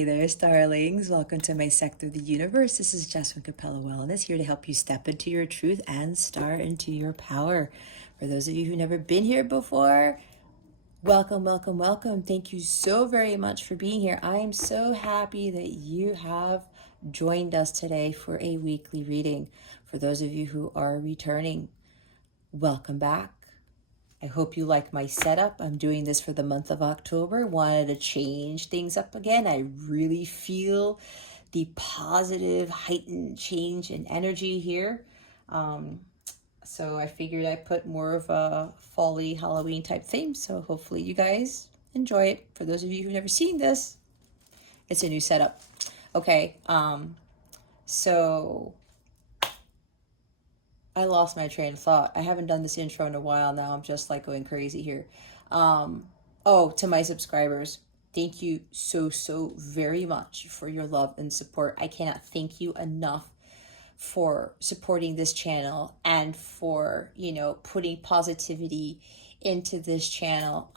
Hey there, starlings. Welcome to my sector of the universe. This is Jess from Capella Wellness, here to help you step into your truth and start into your power. For those of you who've never been here before, welcome, welcome, welcome. Thank you so very much for being here. I am so happy that you have joined us today for a weekly reading. For those of you who are returning, welcome back. I hope you like my setup. I'm doing this for the month of October. Wanted to change things up again. I really feel the positive, heightened change in energy here. So I figured I'd put more of a fall-y Halloween type theme. So hopefully you guys enjoy it. For those of you who've never seen this, it's a new setup. Okay, so I lost my train of thought. I haven't done this intro in a while now. I'm just like going crazy here. To my subscribers, thank you so very much for your love and support. I cannot thank you enough for supporting this channel and for, putting positivity into this channel.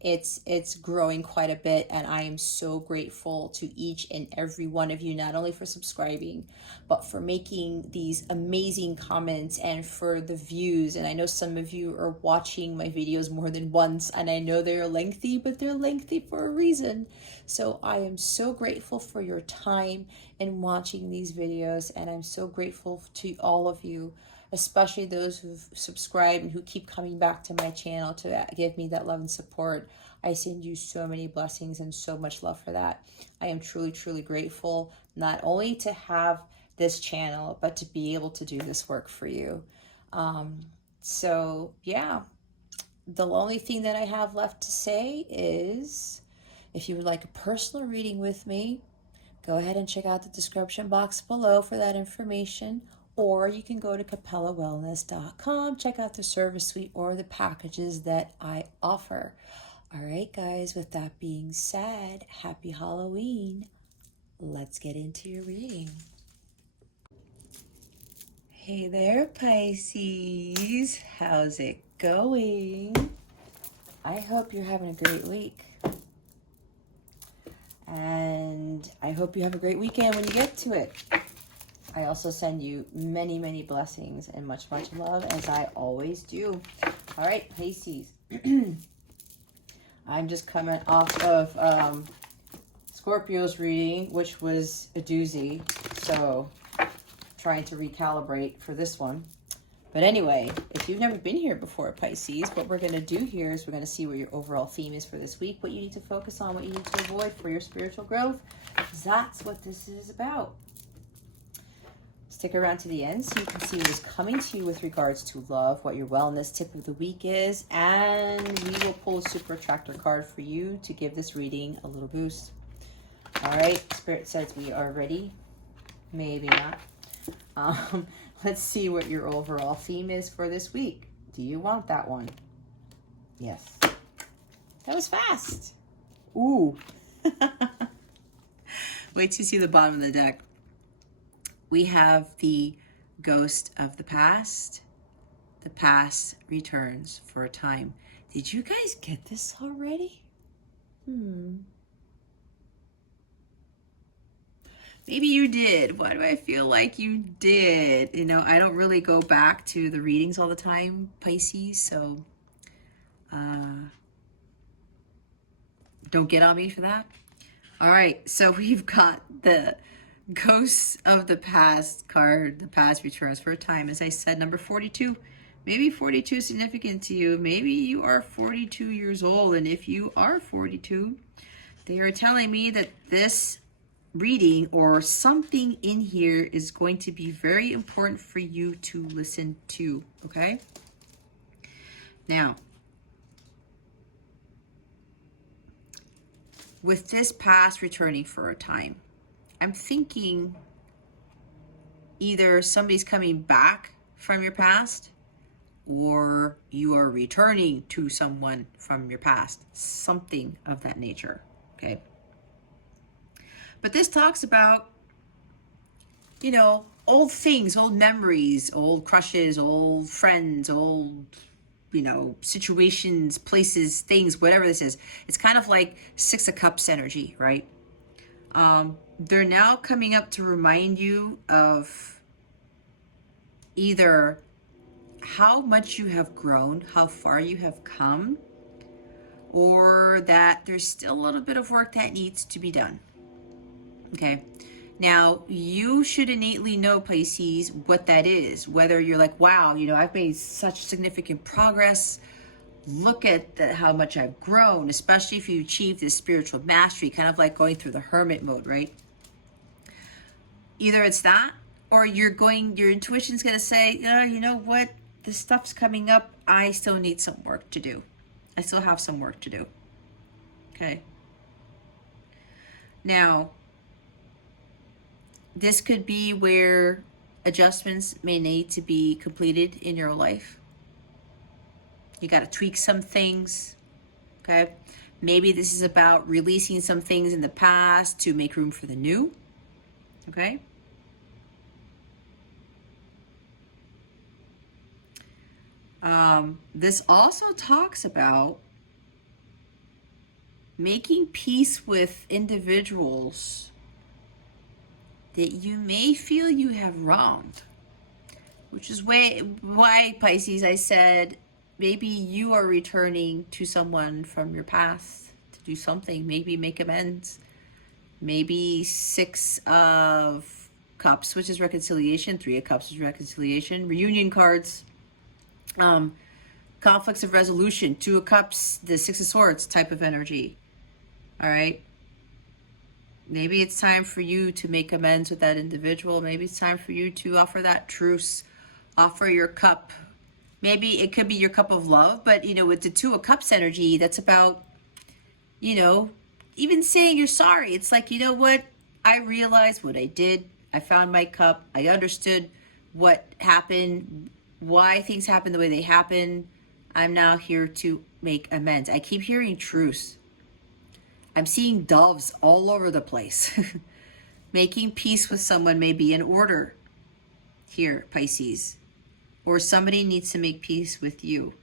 It's growing quite a bit, and I am so grateful to each and every one of you, not only for subscribing, but for making these amazing comments and for the views. And I know some of you are watching my videos more than once, and I know they're lengthy, but they're lengthy for a reason. So I am so grateful for your time in watching these videos, and I'm so grateful to all of you, especially those who've subscribed and who keep coming back to my channel to give me that love and support. I send you so many blessings and so much love for that. I am truly grateful, not only to have this channel, but to be able to do this work for you. So yeah, the only thing that I have left to say is, if you would like a personal reading with me, go ahead and check out the description box below for that information. Or you can go to capellawellness.com, check out the service suite or the packages that I offer. All right, guys, with that being said, happy Halloween. Let's get into your reading. Hey there, Pisces. How's it going? I hope you're having a great week. And I hope you have a great weekend when you get to it. I also send you many blessings and much love, as I always do. All right, Pisces. I'm just coming off of Scorpio's reading, which was a doozy. So trying to recalibrate for this one. But anyway, if you've never been here before, Pisces, what we're going to do here is we're going to see what your overall theme is for this week, what you need to focus on, what you need to avoid for your spiritual growth. That's what this is about. Stick around to the end so you can see what is coming to you with regards to love, what your wellness tip of the week is, and we will pull a super attractor card for you to give this reading a little boost. All right, Spirit says we are ready. Maybe not. Let's see what your overall theme is for this week. Do you want that one? Yes. That was fast. Ooh. Wait till you see the bottom of the deck. We have the ghost of the past. The past returns for a time. Did you guys get this already? Maybe you did. Why do I feel like you did? I don't really go back to the readings all the time, Pisces, so don't get on me for that. All right, so we've got the Ghosts of the Past card. The past returns for a time. As I said, number 42. Maybe 42 is significant to you. Maybe you are 42 years old. And if you are 42, they are telling me that this reading or something in here is going to be very important for you to listen to. Okay? Now, with this past returning for a time, I'm thinking either somebody's coming back from your past or you are returning to someone from your past, something of that nature, okay? But this talks about, old things, old memories, old crushes, old friends, old, situations, places, things, whatever this is. It's kind of like Six of Cups energy, right? They're now coming up to remind you of either how much you have grown, how far you have come, or that there's still a little bit of work that needs to be done. Okay. Now, you should innately know, Pisces, what that is. Whether you're like, wow, I've made such significant progress. Look at how much I've grown, especially if you achieve this spiritual mastery, kind of like going through the hermit mode, right? Either it's that, or your intuition's going to say, you know what? This stuff's coming up. I still need some work to do. I still have some work to do. Okay. Now, this could be where adjustments may need to be completed in your life. You got to tweak some things. Okay. Maybe this is about releasing some things in the past to make room for the new. Okay. This also talks about making peace with individuals that you may feel you have wronged, which is why, Pisces, I said maybe you are returning to someone from your past to do something, maybe make amends. Maybe 6 of Cups, which is reconciliation, 3 of Cups is reconciliation, reunion cards, conflicts of resolution, 2 of Cups, the 6 of Swords type of energy. All right. Maybe it's time for you to make amends with that individual. Maybe it's time for you to offer that truce, offer your cup. Maybe it could be your cup of love, but with the 2 of Cups energy, that's about, even saying you're sorry. It's like, you know what? I realized what I did. I found my cup. I understood what happened, why things happened the way they happened. I'm now here to make amends. I keep hearing truce. I'm seeing doves all over the place. Making peace with someone may be in order here, Pisces. Or somebody needs to make peace with you.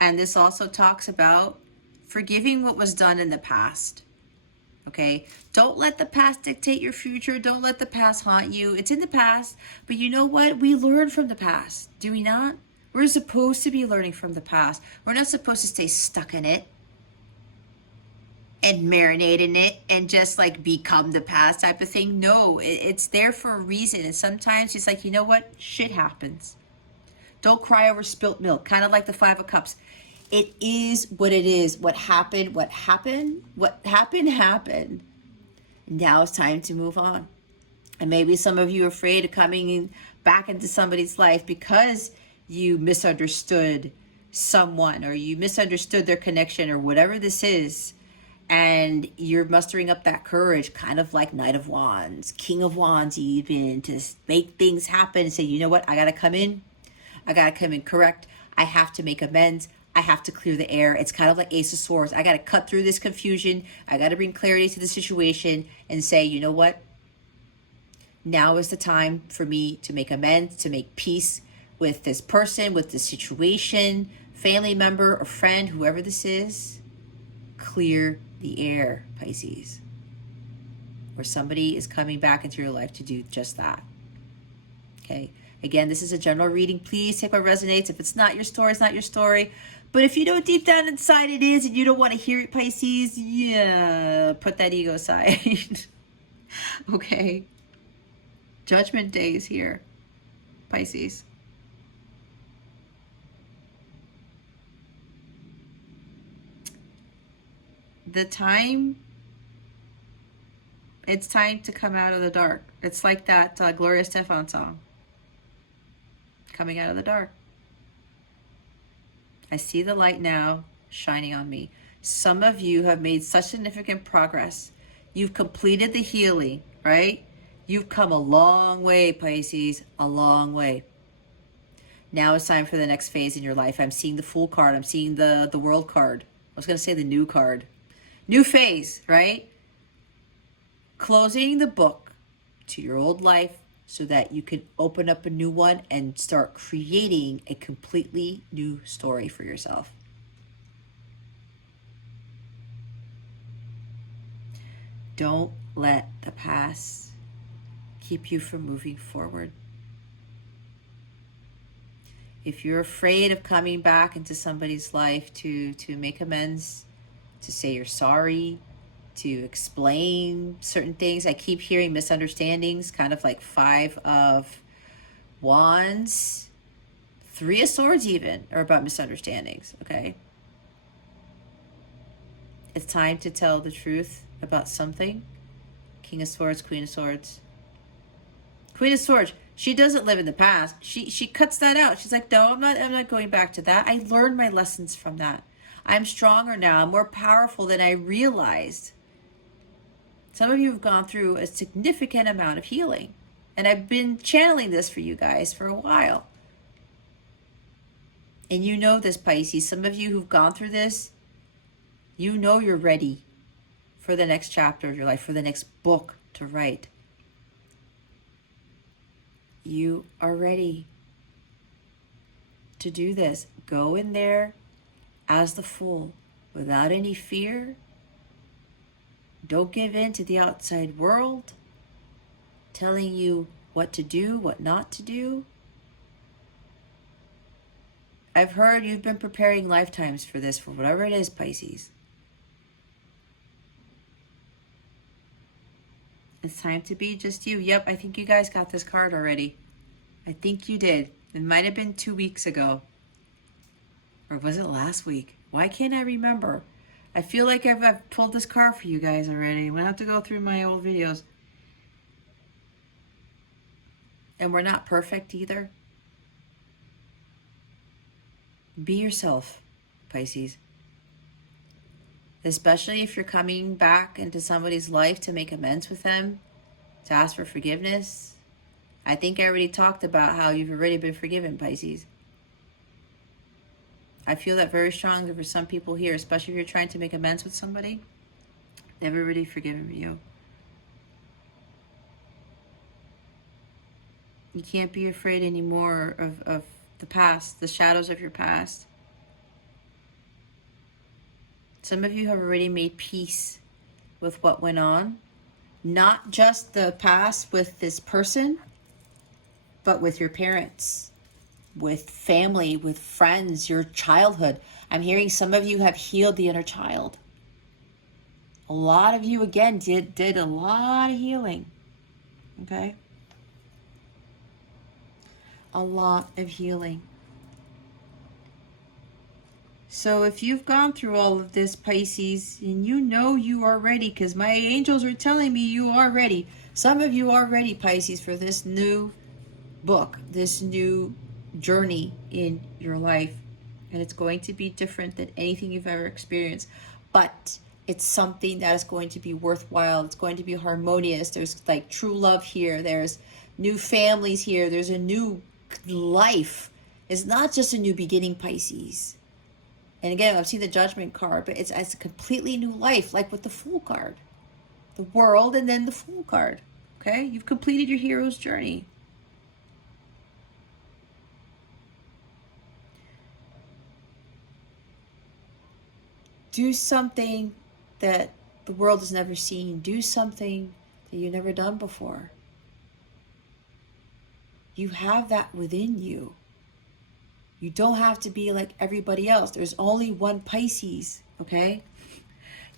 And this also talks about forgiving what was done in the past. Okay? Don't let the past dictate your future. Don't let the past haunt you. It's in the past. But you know what? We learn from the past. Do we not? We're supposed to be learning from the past. We're not supposed to stay stuck in it and marinate in it and just like become the past type of thing. No, it's there for a reason. And sometimes it's like, you know what? Shit happens. Don't cry over spilt milk. Kind of like the 5 of Cups. It is what it is. What happened. Happened. Now it's time to move on. And maybe some of you are afraid of coming back into somebody's life because you misunderstood someone or you misunderstood their connection or whatever this is. And you're mustering up that courage, kind of like Knight of Wands, King of Wands even, to make things happen and say, you know what, I got to come in. I got to come in correct. I have to make amends. I have to clear the air. It's kind of like Ace of Swords. I got to cut through this confusion. I got to bring clarity to the situation and say, you know what? Now is the time for me to make amends, to make peace with this person, with this situation, family member or friend, whoever this is. Clear the air, Pisces. Or somebody is coming back into your life to do just that. Okay. Again, this is a general reading. Please take what resonates. If it's not your story, it's not your story. But if you know deep down inside it is and you don't want to hear it, Pisces, yeah, put that ego aside. Okay. Judgment Day is here, Pisces. It's time to come out of the dark. It's like that Gloria Stefan song. Coming out of the dark. I see the light now shining on me. Some of you have made such significant progress. You've completed the healing, right? You've come a long way, Pisces, a long way. Now it's time for the next phase in your life. I'm seeing the Fool card. I'm seeing the World card. I was going to say the New card. New phase, right? Closing the book to your old life so that you can open up a new one and start creating a completely new story for yourself. Don't let the past keep you from moving forward. If you're afraid of coming back into somebody's life to make amends, to say you're sorry, to explain certain things, I keep hearing misunderstandings, kind of like 5 of Wands, 3 of Swords even, are about misunderstandings, okay? It's time to tell the truth about something. King of Swords, Queen of Swords. Queen of Swords, she doesn't live in the past. She cuts that out. She's like, no, I'm not going back to that. I learned my lessons from that. I'm stronger now. I'm more powerful than I realized. Some of you have gone through a significant amount of healing. And I've been channeling this for you guys for a while. And you know this, Pisces. Some of you who've gone through this, you know you're ready for the next chapter of your life, for the next book to write. You are ready to do this. Go in there as the Fool, without any fear. Don't give in to the outside world telling you what to do, what not to do. I've heard you've been preparing lifetimes for this, for whatever it is, Pisces. It's time to be just you. Yep, I think you guys got this card already. I think you did. It might have been 2 weeks ago. Or was it last week? Why can't I remember? I feel like I've pulled this card for you guys already. I'm going to have to go through my old videos. And we're not perfect either. Be yourself, Pisces. Especially if you're coming back into somebody's life to make amends with them, to ask for forgiveness. I think I already talked about how you've already been forgiven, Pisces. I feel that very strongly for some people here, especially if you're trying to make amends with somebody. They've already forgiven you. You can't be afraid anymore of the past, the shadows of your past. Some of you have already made peace with what went on. Not just the past with this person, but with your parents, with family, with friends, your childhood. I'm hearing some of you have healed the inner child. A lot of you, again, did a lot of healing. Okay? A lot of healing. So if you've gone through all of this, Pisces, and you know you are ready, because my angels are telling me you are ready. Some of you are ready, Pisces, for this new book, this new journey in your life. And it's going to be different than anything you've ever experienced. But it's something that is going to be worthwhile. It's going to be harmonious. There's like true love here. There's new families here. There's a new life. It's not just a new beginning, Pisces. And again, I've seen the Judgment card, but it's a completely new life, like with the Fool card. The World and then the Fool card. Okay? You've completed your hero's journey. Do something that the world has never seen. Do something that you've never done before. You have that within you. You don't have to be like everybody else. There's only one Pisces, okay?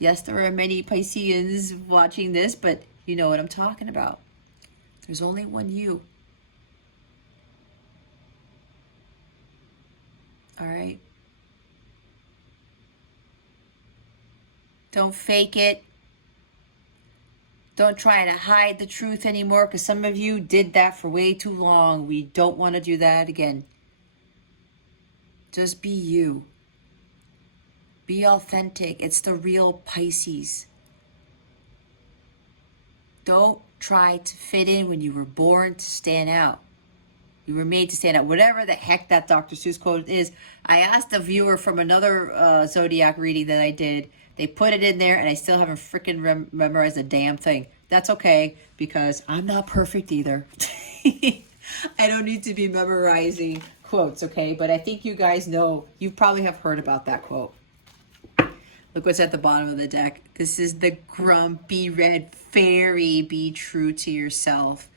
Yes, there are many Pisceans watching this, but you know what I'm talking about. There's only one you. All right? Don't fake it. Don't try to hide the truth anymore, because some of you did that for way too long. We don't want to do that again. Just be you. Be authentic. It's the real Pisces. Don't try to fit in when you were born to stand out. You were made to stand out. Whatever the heck that Dr. Seuss quote is. I asked a viewer from another zodiac reading that I did. They put it in there, and I still haven't freaking memorized a damn thing. That's okay, because I'm not perfect either. I don't need to be memorizing quotes, okay? But I think you guys know, you probably have heard about that quote. Look what's at the bottom of the deck. This is the grumpy red fairy. Be true to yourself.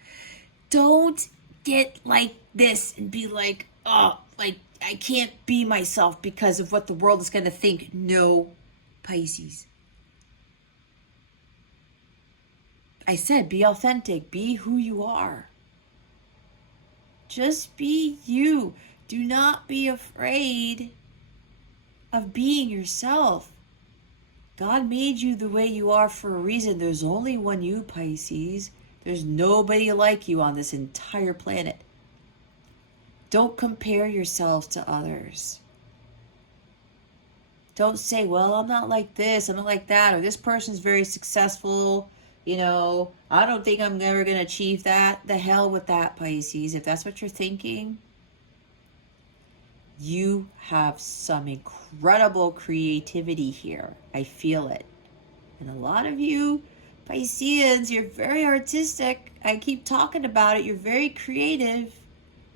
Don't get like this and be like, oh, like I can't be myself because of what the world is going to think. No, Pisces. I said, be authentic. Be who you are. Just be you. Do not be afraid of being yourself. God made you the way you are for a reason. There's only one you, Pisces. There's nobody like you on this entire planet. Don't compare yourself to others. Don't say, well, I'm not like this, I'm not like that, or this person's very successful. I don't think I'm ever going to achieve that. The hell with that, Pisces. If that's what you're thinking, you have some incredible creativity here. I feel it. And a lot of you Pisceans, you're very artistic. I keep talking about it. You're very creative.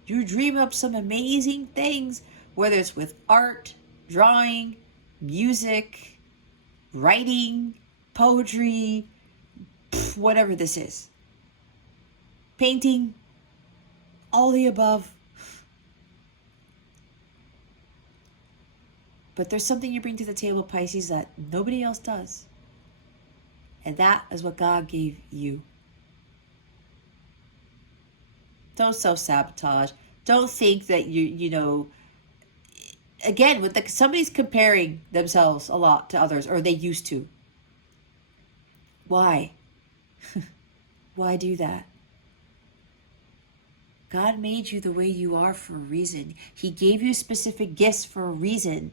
You dream up some amazing things, whether it's with art, drawing, music, writing, poetry, whatever this is. Painting, all the above. But there's something you bring to the table, Pisces, that nobody else does. And that is what God gave you. Don't self-sabotage. Don't think that again, somebody's comparing themselves a lot to others, or they used to. Why? Why do that? God made you the way you are for a reason. He gave you specific gifts for a reason.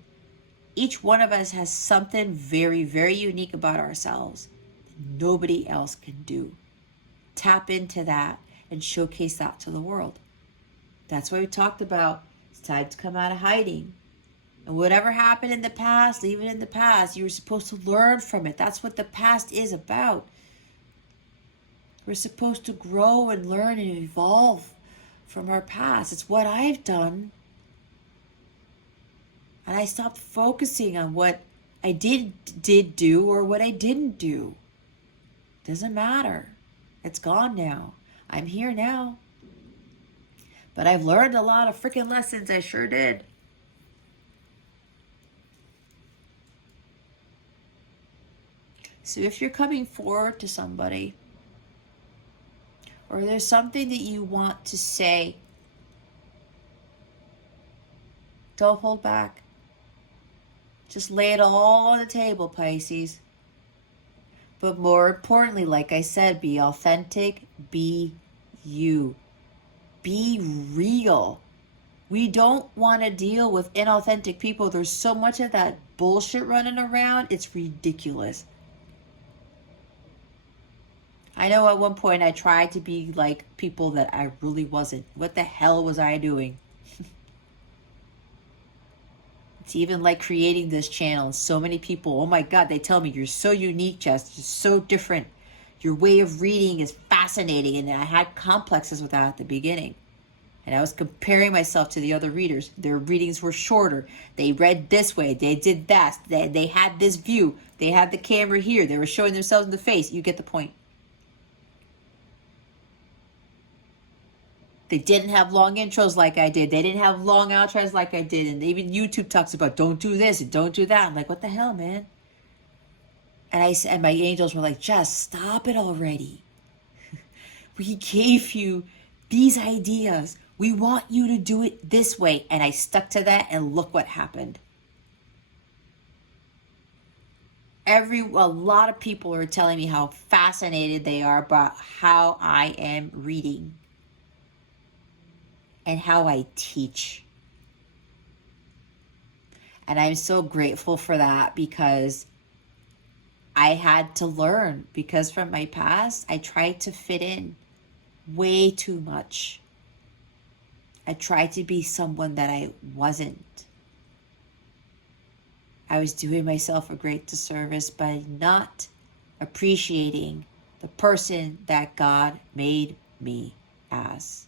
Each one of us has something very, very unique about ourselves that nobody else can do. Tap into that and showcase that to the world. That's why we talked about it's time to come out of hiding. And whatever happened in the past, leave it in the past. You were supposed to learn from it. That's what the past is about. We're supposed to grow and learn and evolve from our past. It's what I've done. And I stopped focusing on what I did do or what I didn't do. Doesn't matter. It's gone now. I'm here now. But I've learned a lot of freaking lessons. I sure did. So if you're coming forward to somebody, or there's something that you want to say, don't hold back. Just lay it all on the table, Pisces. But more importantly, like I said, be authentic, be you. Be real. We don't want to deal with inauthentic people. There's so much of that bullshit running around. It's ridiculous. I know at one point I tried to be like people that I really wasn't. What the hell was I doing? It's even like creating this channel. So many people, oh my God, they tell me, you're so unique, Jess. You're so different. Your way of reading is fascinating. And I had complexes with that at the beginning. And I was comparing myself to the other readers. Their readings were shorter. They read this way. They did that. They had this view. They had the camera here. They were showing themselves in the face. You get the point. They didn't have long intros like I did. They didn't have long outros like I did. And even YouTube talks about don't do this and don't do that. I'm like, what the hell, man? And my angels were like, just stop it already. We gave you these ideas. We want you to do it this way. And I stuck to that, and look what happened. A lot of people are telling me how fascinated they are about how I am reading and how I teach. And I'm so grateful for that, because I had to learn, because from my past, I tried to fit in way too much. I tried to be someone that I wasn't. I was doing myself a great disservice by not appreciating the person that God made me as.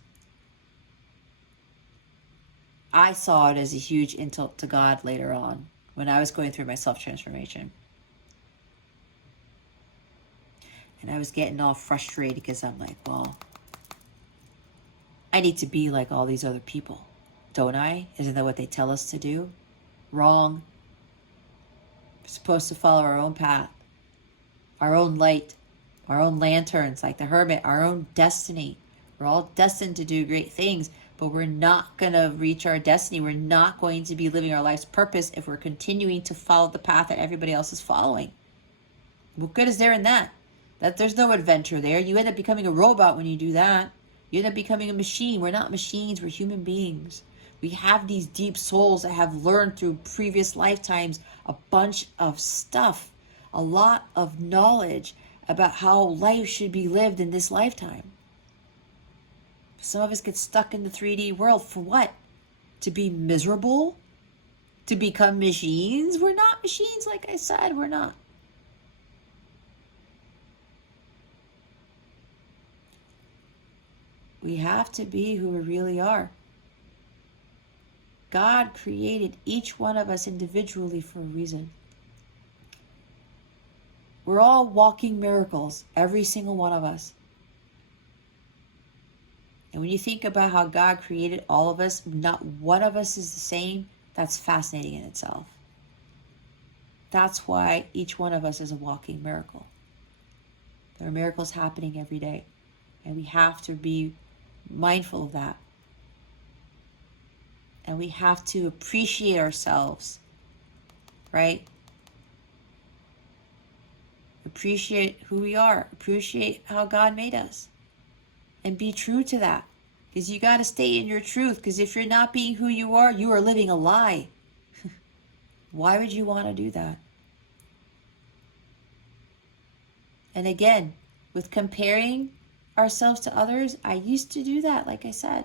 I saw it as a huge insult to God later on when I was going through my self-transformation. And I was getting all frustrated because I'm like, well, I need to be like all these other people, don't I? Isn't that what they tell us to do? Wrong. We're supposed to follow our own path, our own light, our own lanterns, like the hermit, our own destiny. We're all destined to do great things, but we're not going to reach our destiny. We're not going to be living our life's purpose if we're continuing to follow the path that everybody else is following. What good is there in that? That there's no adventure there. You end up becoming a robot when you do that. You end up becoming a machine. We're not machines. We're human beings. We have these deep souls that have learned through previous lifetimes a bunch of stuff, a lot of knowledge about how life should be lived in this lifetime. Some of us get stuck in the 3D world. For what? To be miserable? To become machines? We're not machines, like I said. We're not. We have to be who we really are. God created each one of us individually for a reason. We're all walking miracles, every single one of us. And when you think about how God created all of us, not one of us is the same, that's fascinating in itself. That's why each one of us is a walking miracle. There are miracles happening every day, and we have to be mindful of that. And we have to appreciate ourselves, right? Appreciate who we are. Appreciate how God made us. And be true to that. Because you got to stay in your truth. Because if you're not being who you are living a lie. Why would you want to do that? And again, with comparing ourselves to others, I used to do that, like I said.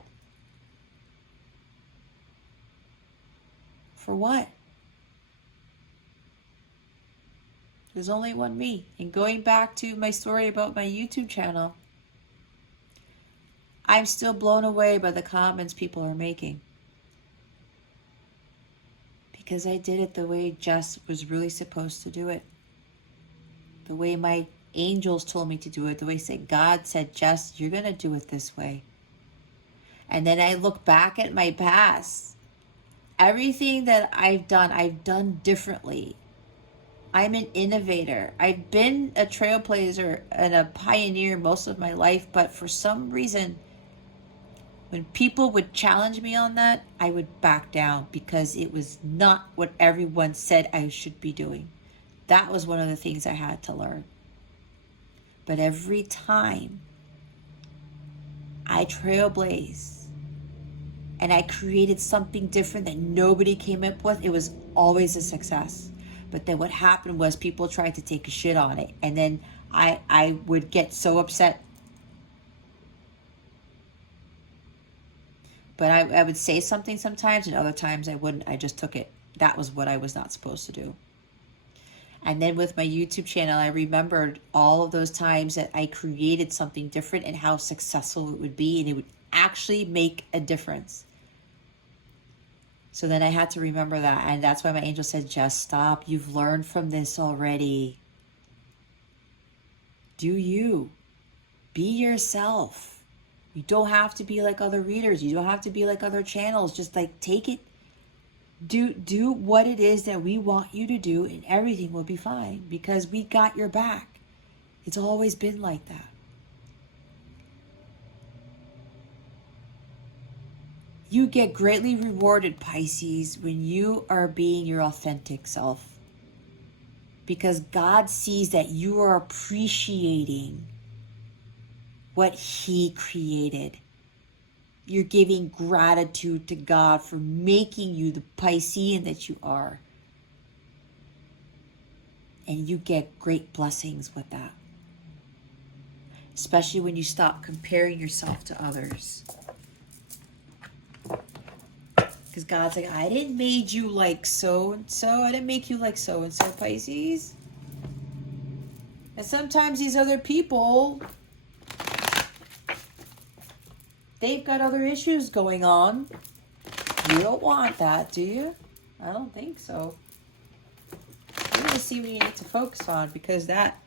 For what? There's only one me. And going back to my story about my YouTube channel, I'm still blown away by the comments people are making. Because I did it the way Jess was really supposed to do it. The way my angels told me to do it. The way God said, Jess, you're going to do it this way. And then I look back at my past. Everything that I've done differently. I'm an innovator. I've been a trailblazer and a pioneer most of my life, but for some reason, when people would challenge me on that, I would back down because it was not what everyone said I should be doing. That was one of the things I had to learn. But every time I trailblazed and I created something different that nobody came up with, it was always a success. But then what happened was people tried to take a shit on it. And then I would get so upset. But I would say something sometimes, and other times I wouldn't. I just took it. That was what I was not supposed to do. And then with my YouTube channel, I remembered all of those times that I created something different and how successful it would be. And it would actually make a difference. So then I had to remember that. And that's why my angel said, just stop. You've learned from this already. Do you. Be yourself. You don't have to be like other readers. You don't have to be like other channels. Just like take it. Do what it is that we want you to do and everything will be fine. Because we got your back. It's always been like that. You get greatly rewarded, Pisces, when you are being your authentic self. Because God sees that you are appreciating what He created. You're giving gratitude to God for making you the Piscean that you are. And you get great blessings with that. Especially when you stop comparing yourself to others. Because God's like, I didn't make you like so-and-so. I didn't make you like so-and-so, Pisces. And sometimes these other people, they've got other issues going on. You don't want that, do you? I don't think so. You need to see what you need to focus on, because that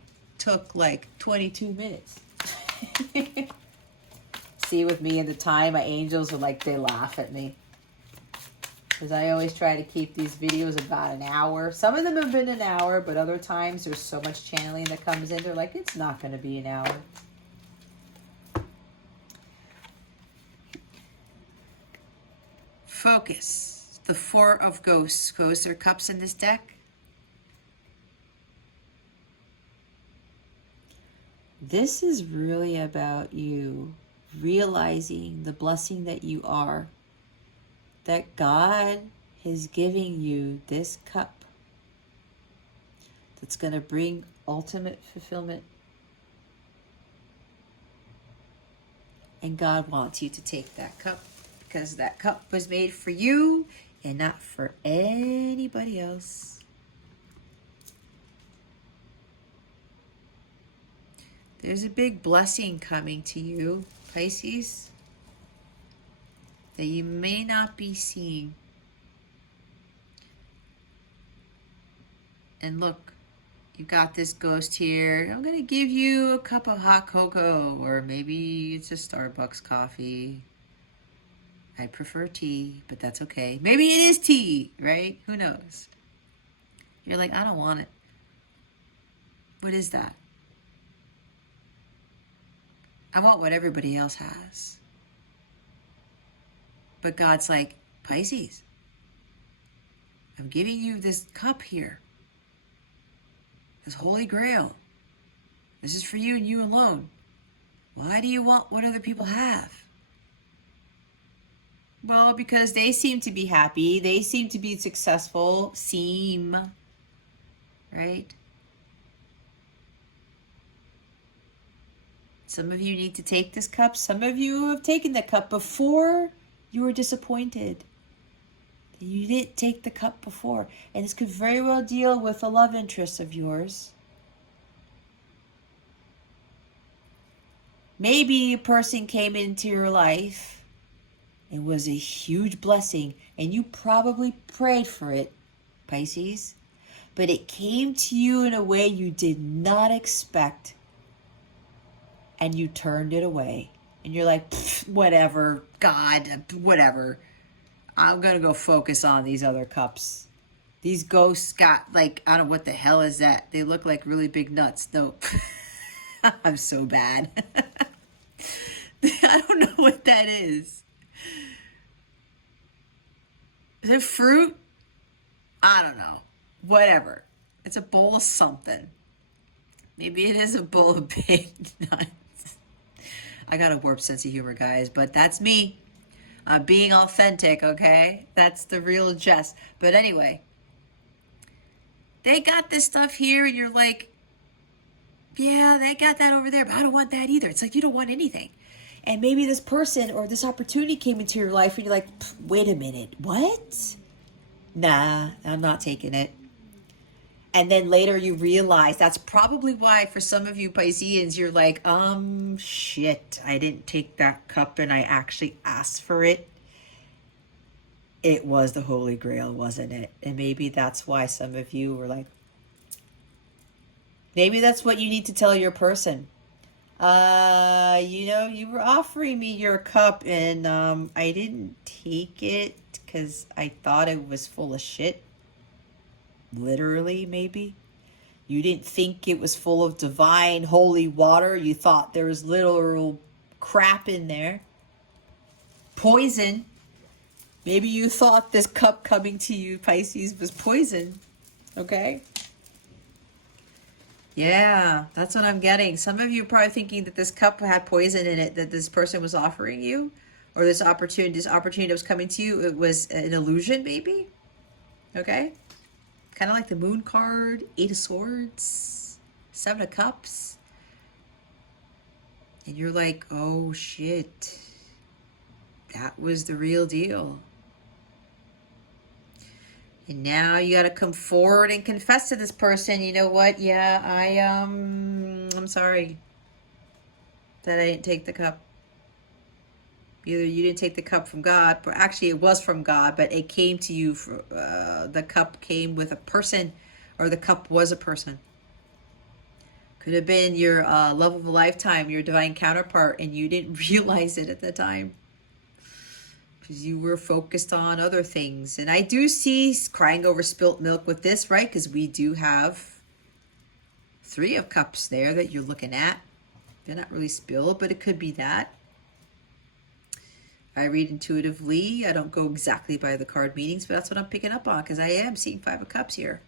took like 22 minutes. See, with me and the time, my angels are like, they laugh at me. Because I always try to keep these videos about an hour. Some of them have been an hour, but other times there's so much channeling that comes in. They're like, it's not going to be an hour. Focus. The Four of Ghosts. Ghosts are cups in this deck. This is really about you realizing the blessing that you are. That God is giving you this cup that's going to bring ultimate fulfillment. And God wants you to take that cup because that cup was made for you and not for anybody else. There's a big blessing coming to you, Pisces, that you may not be seeing. And look, you got this ghost here. I'm going to give you a cup of hot cocoa, or maybe it's a Starbucks coffee. I prefer tea, but that's okay. Maybe it is tea, right? Who knows? You're like, I don't want it. What is that? I want what everybody else has. But God's like, Pisces, I'm giving you this cup here. This Holy Grail. This is for you and you alone. Why do you want what other people have? Well, because they seem to be happy. They seem to be successful. Right? Some of you need to take this cup. Some of you have taken the cup before you were disappointed. You didn't take the cup before. And this could very well deal with a love interest of yours. Maybe a person came into your life and was a huge blessing, and you probably prayed for it, Pisces. But it came to you in a way you did not expect. And you turned it away. And you're like, whatever, God, whatever. I'm going to go focus on these other cups. These ghosts got like, I don't know what the hell is that. They look like really big nuts. No, I'm so bad. I don't know what that is. Is it fruit? I don't know. Whatever. It's a bowl of something. Maybe it is a bowl of big nuts. I got a warped sense of humor, guys, but that's me. Being authentic, okay? That's the real Jess. But anyway, they got this stuff here, and you're like, yeah, they got that over there, but I don't want that either. It's like you don't want anything. And maybe this person or this opportunity came into your life, and you're like, wait a minute, what? Nah, I'm not taking it. And then later you realize that's probably why for some of you Pisceans, you're like, shit, I didn't take that cup and I actually asked for it. It was the Holy Grail, wasn't it? And maybe that's why some of you were like, maybe that's what you need to tell your person. You were offering me your cup and I didn't take it because I thought it was full of shit. Literally, maybe. You didn't think it was full of divine holy water. You thought there was literal crap in there. Poison. Maybe you thought this cup coming to you, Pisces, was poison. Okay? Yeah, that's what I'm getting. Some of you are probably thinking that this cup had poison in it that this person was offering you, or this opportunity that was coming to you. It was an illusion, maybe. Okay? Kind of like the Moon card, 8 of Swords, 7 of Cups. And you're like, oh shit, that was the real deal. And now you got to come forward and confess to this person, you know what? Yeah, I'm sorry that I didn't take the cup. Either you didn't take the cup from God, but actually it was from God, but it came to you. The cup came with a person, or the cup was a person. Could have been your love of a lifetime, your divine counterpart, and you didn't realize it at the time because you were focused on other things. And I do see crying over spilt milk with this, right? Because we do have 3 of cups there that you're looking at. They're not really spilled, but it could be that. I read intuitively. I don't go exactly by the card meanings, but that's what I'm picking up on because I am seeing 5 of cups here.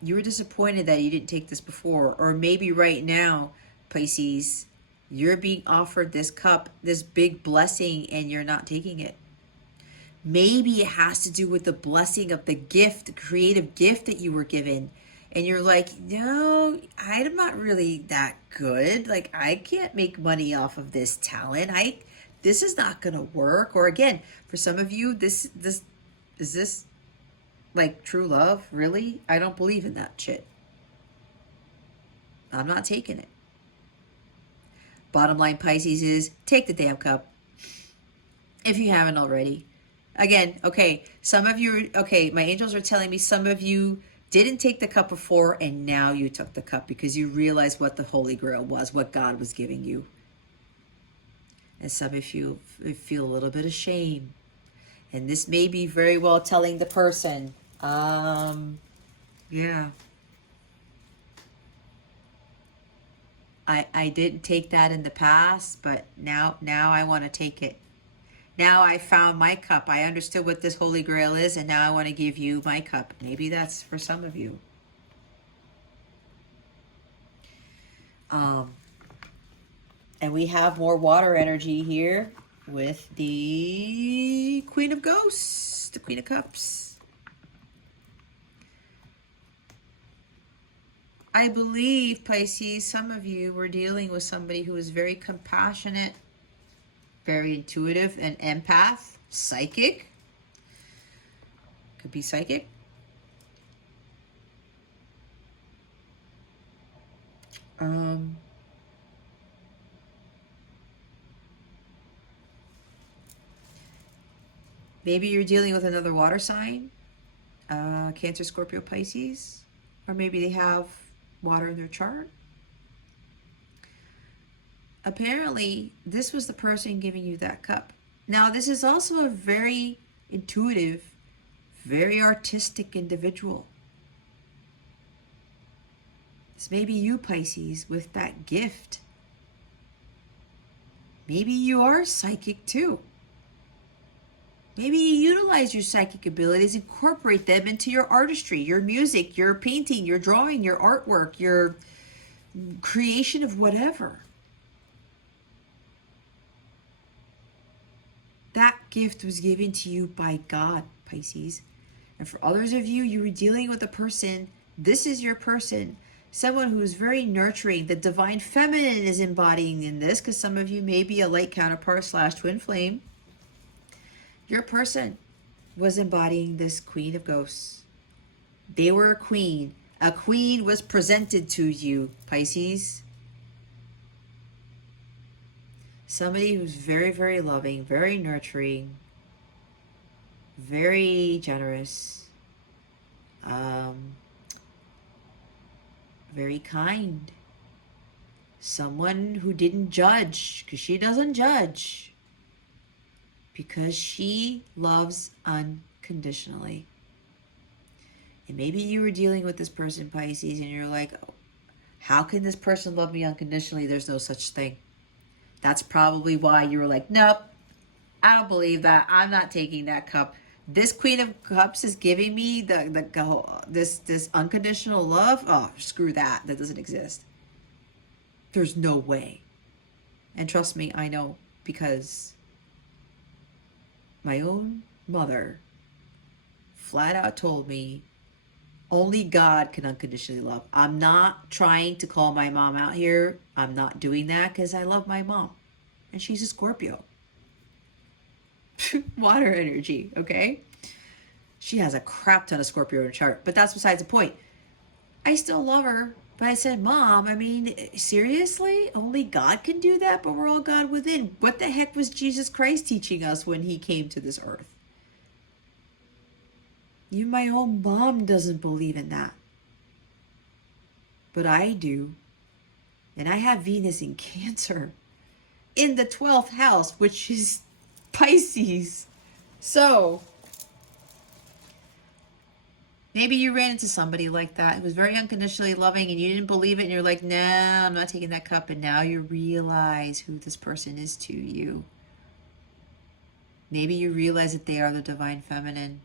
You were disappointed that you didn't take this before, or maybe right now, Pisces, you're being offered this cup, this big blessing, and you're not taking it. Maybe it has to do with the blessing of the gift, the creative gift that you were given. And you're like, no, I'm not really that good. Like, I can't make money off of this talent. This is not going to work. Or again, for some of you, this is this like true love? Really? I don't believe in that shit. I'm not taking it. Bottom line, Pisces, is take the damn cup if you haven't already. Again, okay, some of you, okay, my angels are telling me some of you didn't take the cup before and now you took the cup because you realized what the Holy Grail was, what God was giving you. And some of you feel a little bit of shame. And this may be very well telling the person, yeah. I didn't take that in the past, but now I want to take it. Now I found my cup. I understood what this Holy Grail is, and now I want to give you my cup. Maybe that's for some of you. And we have more water energy here with the Queen of Ghosts, the Queen of Cups. I believe, Pisces, some of you were dealing with somebody who is very compassionate, very intuitive, an empath, psychic. Could be psychic. Maybe you're dealing with another water sign, Cancer, Scorpio, Pisces, or maybe they have water in their chart. Apparently, this was the person giving you that cup. Now, this is also a very intuitive, very artistic individual. This may be you, Pisces, with that gift. Maybe you are psychic too. Maybe you utilize your psychic abilities, incorporate them into your artistry, your music, your painting, your drawing, your artwork, your creation of whatever. That gift was given to you by God, Pisces. And for others of you, you were dealing with a person, this is your person, someone who is very nurturing. The divine feminine is embodying in this, because some of you may be a light counterpart / twin flame. Your person was embodying this Queen of Ghosts. They were a queen. A queen was presented to you, Pisces. Somebody who's very, very loving, very nurturing, very generous, very kind. Someone who didn't judge, because she doesn't judge. Because she loves unconditionally. And maybe you were dealing with this person, Pisces, and you're like, oh, how can this person love me unconditionally? There's no such thing. That's probably why you were like, nope, I don't believe that. I'm not taking that cup. This Queen of Cups is giving me this unconditional love. Oh, screw that. That doesn't exist. There's no way. And trust me, I know, because my own mother flat out told me only God can unconditionally love. I'm not trying to call my mom out here. I'm not doing that because I love my mom. And she's a Scorpio. Water energy, okay? She has a crap ton of Scorpio in her chart, but that's besides the point. I still love her, but I said, Mom, I mean, seriously? Only God can do that? But we're all God within. What the heck was Jesus Christ teaching us when he came to this earth? My own mom doesn't believe in that. But I do. And I have Venus in Cancer in the 12th house, which is Pisces. So maybe you ran into somebody like that who was very unconditionally loving and you didn't believe it and you're like, nah, I'm not taking that cup. And now you realize who this person is to you. Maybe you realize that they are the divine feminine.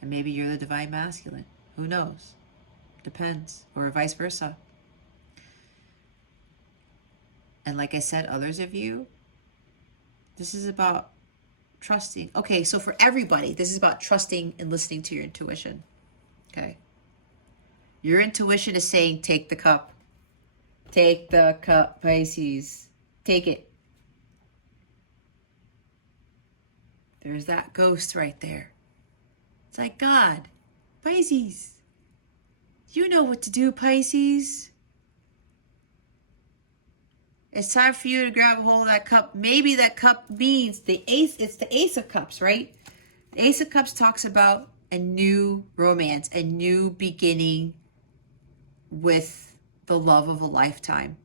And maybe you're the divine masculine. Who knows? Depends. Or vice versa. And like I said, others of you, this is about trusting. Okay, so for everybody, this is about trusting and listening to your intuition. Okay. Your intuition is saying, take the cup. Take the cup, Pisces. Take it. There's that ghost right there. It's like, God, Pisces, you know what to do, Pisces. It's time for you to grab a hold of that cup. Maybe that cup means the ace. It's the Ace of Cups, right? The Ace of Cups talks about a new romance, a new beginning with the love of a lifetime.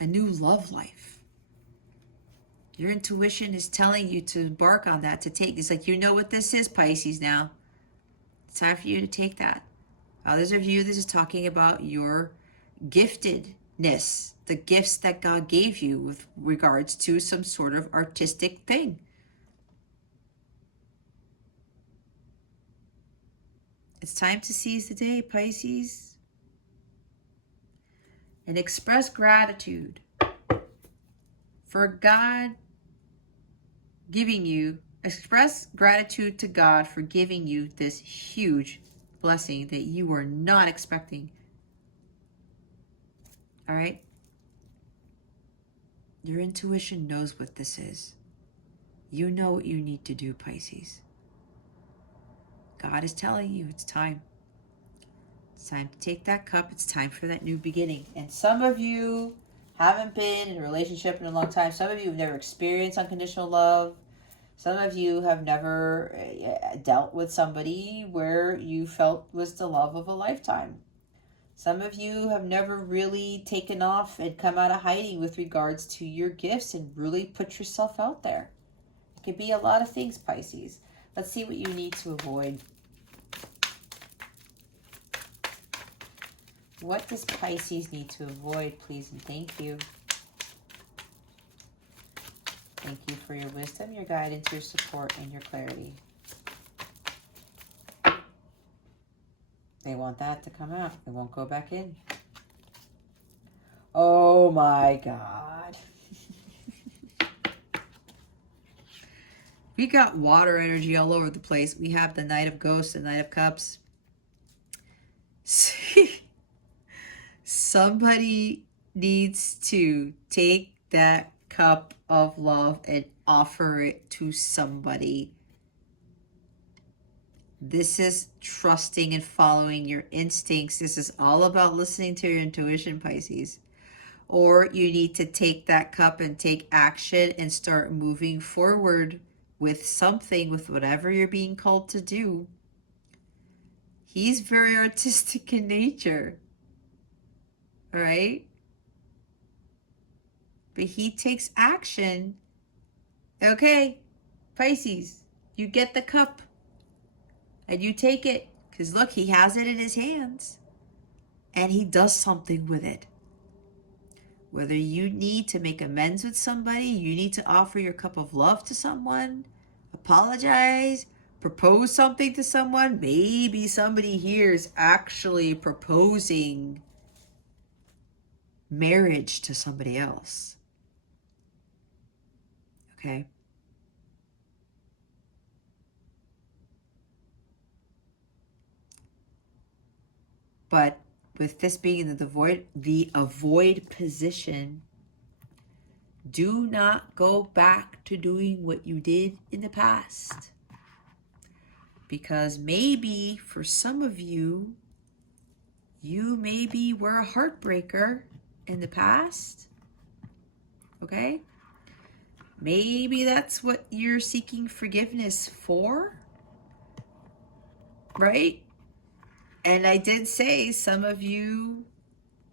A new love life. Your intuition is telling you to embark on that, to take. It's like, you know what this is, Pisces, now. It's time for you to take that. Others of you, this is talking about your giftedness, the gifts that God gave you with regards to some sort of artistic thing. It's time to seize the day, Pisces, and express gratitude for God giving you, express gratitude to God for giving you this huge blessing that you were not expecting. All right? Your intuition knows what this is. You know what you need to do, Pisces. God is telling you it's time. It's time to take that cup. It's time for that new beginning. And some of you haven't been in a relationship in a long time. Some of you have never experienced unconditional love. Some of you have never dealt with somebody where you felt was the love of a lifetime. Some of you have never really taken off and come out of hiding with regards to your gifts and really put yourself out there. It could be a lot of things, Pisces. Let's see what you need to avoid. What does Pisces need to avoid, please and thank you? Thank you for your wisdom, your guidance, your support, and your clarity. They want that to come out. They won't go back in. Oh my God. We got water energy all over the place. We have the Knight of Ghosts, the Knight of Cups. Somebody needs to take that cup of love and offer it to somebody. This is trusting and following your instincts. This is all about listening to your intuition, Pisces. Or you need to take that cup and take action and start moving forward with something, with whatever you're being called to do. He's very artistic in nature. All right? But he takes action. Okay, Pisces, you get the cup and you take it. Because look, he has it in his hands and he does something with it. Whether you need to make amends with somebody, you need to offer your cup of love to someone, apologize, propose something to someone. Maybe somebody here is actually proposing marriage to somebody else. Okay? But with this being in the avoid position, do not go back to doing what you did in the past. Because maybe for some of you, you maybe were a heartbreaker in the past. Okay? Maybe that's what you're seeking forgiveness for, right? And I did say some of you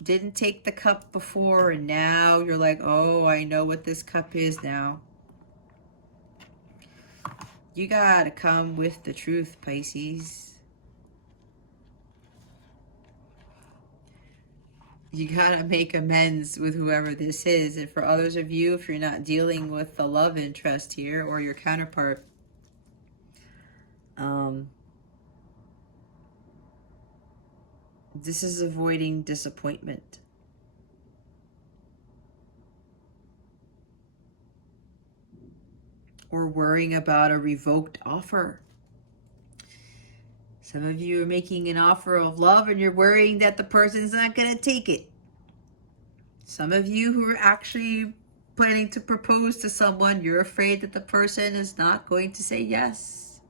didn't take the cup before, and now you're like, oh, I know what this cup is now. You gotta come with the truth, Pisces. You gotta make amends with whoever this is. And for others of you, if you're not dealing with the love interest here or your counterpart, this is avoiding disappointment. Or worrying about a revoked offer. Some of you are making an offer of love and you're worrying that the person's not going to take it. Some of you who are actually planning to propose to someone, you're afraid that the person is not going to say yes.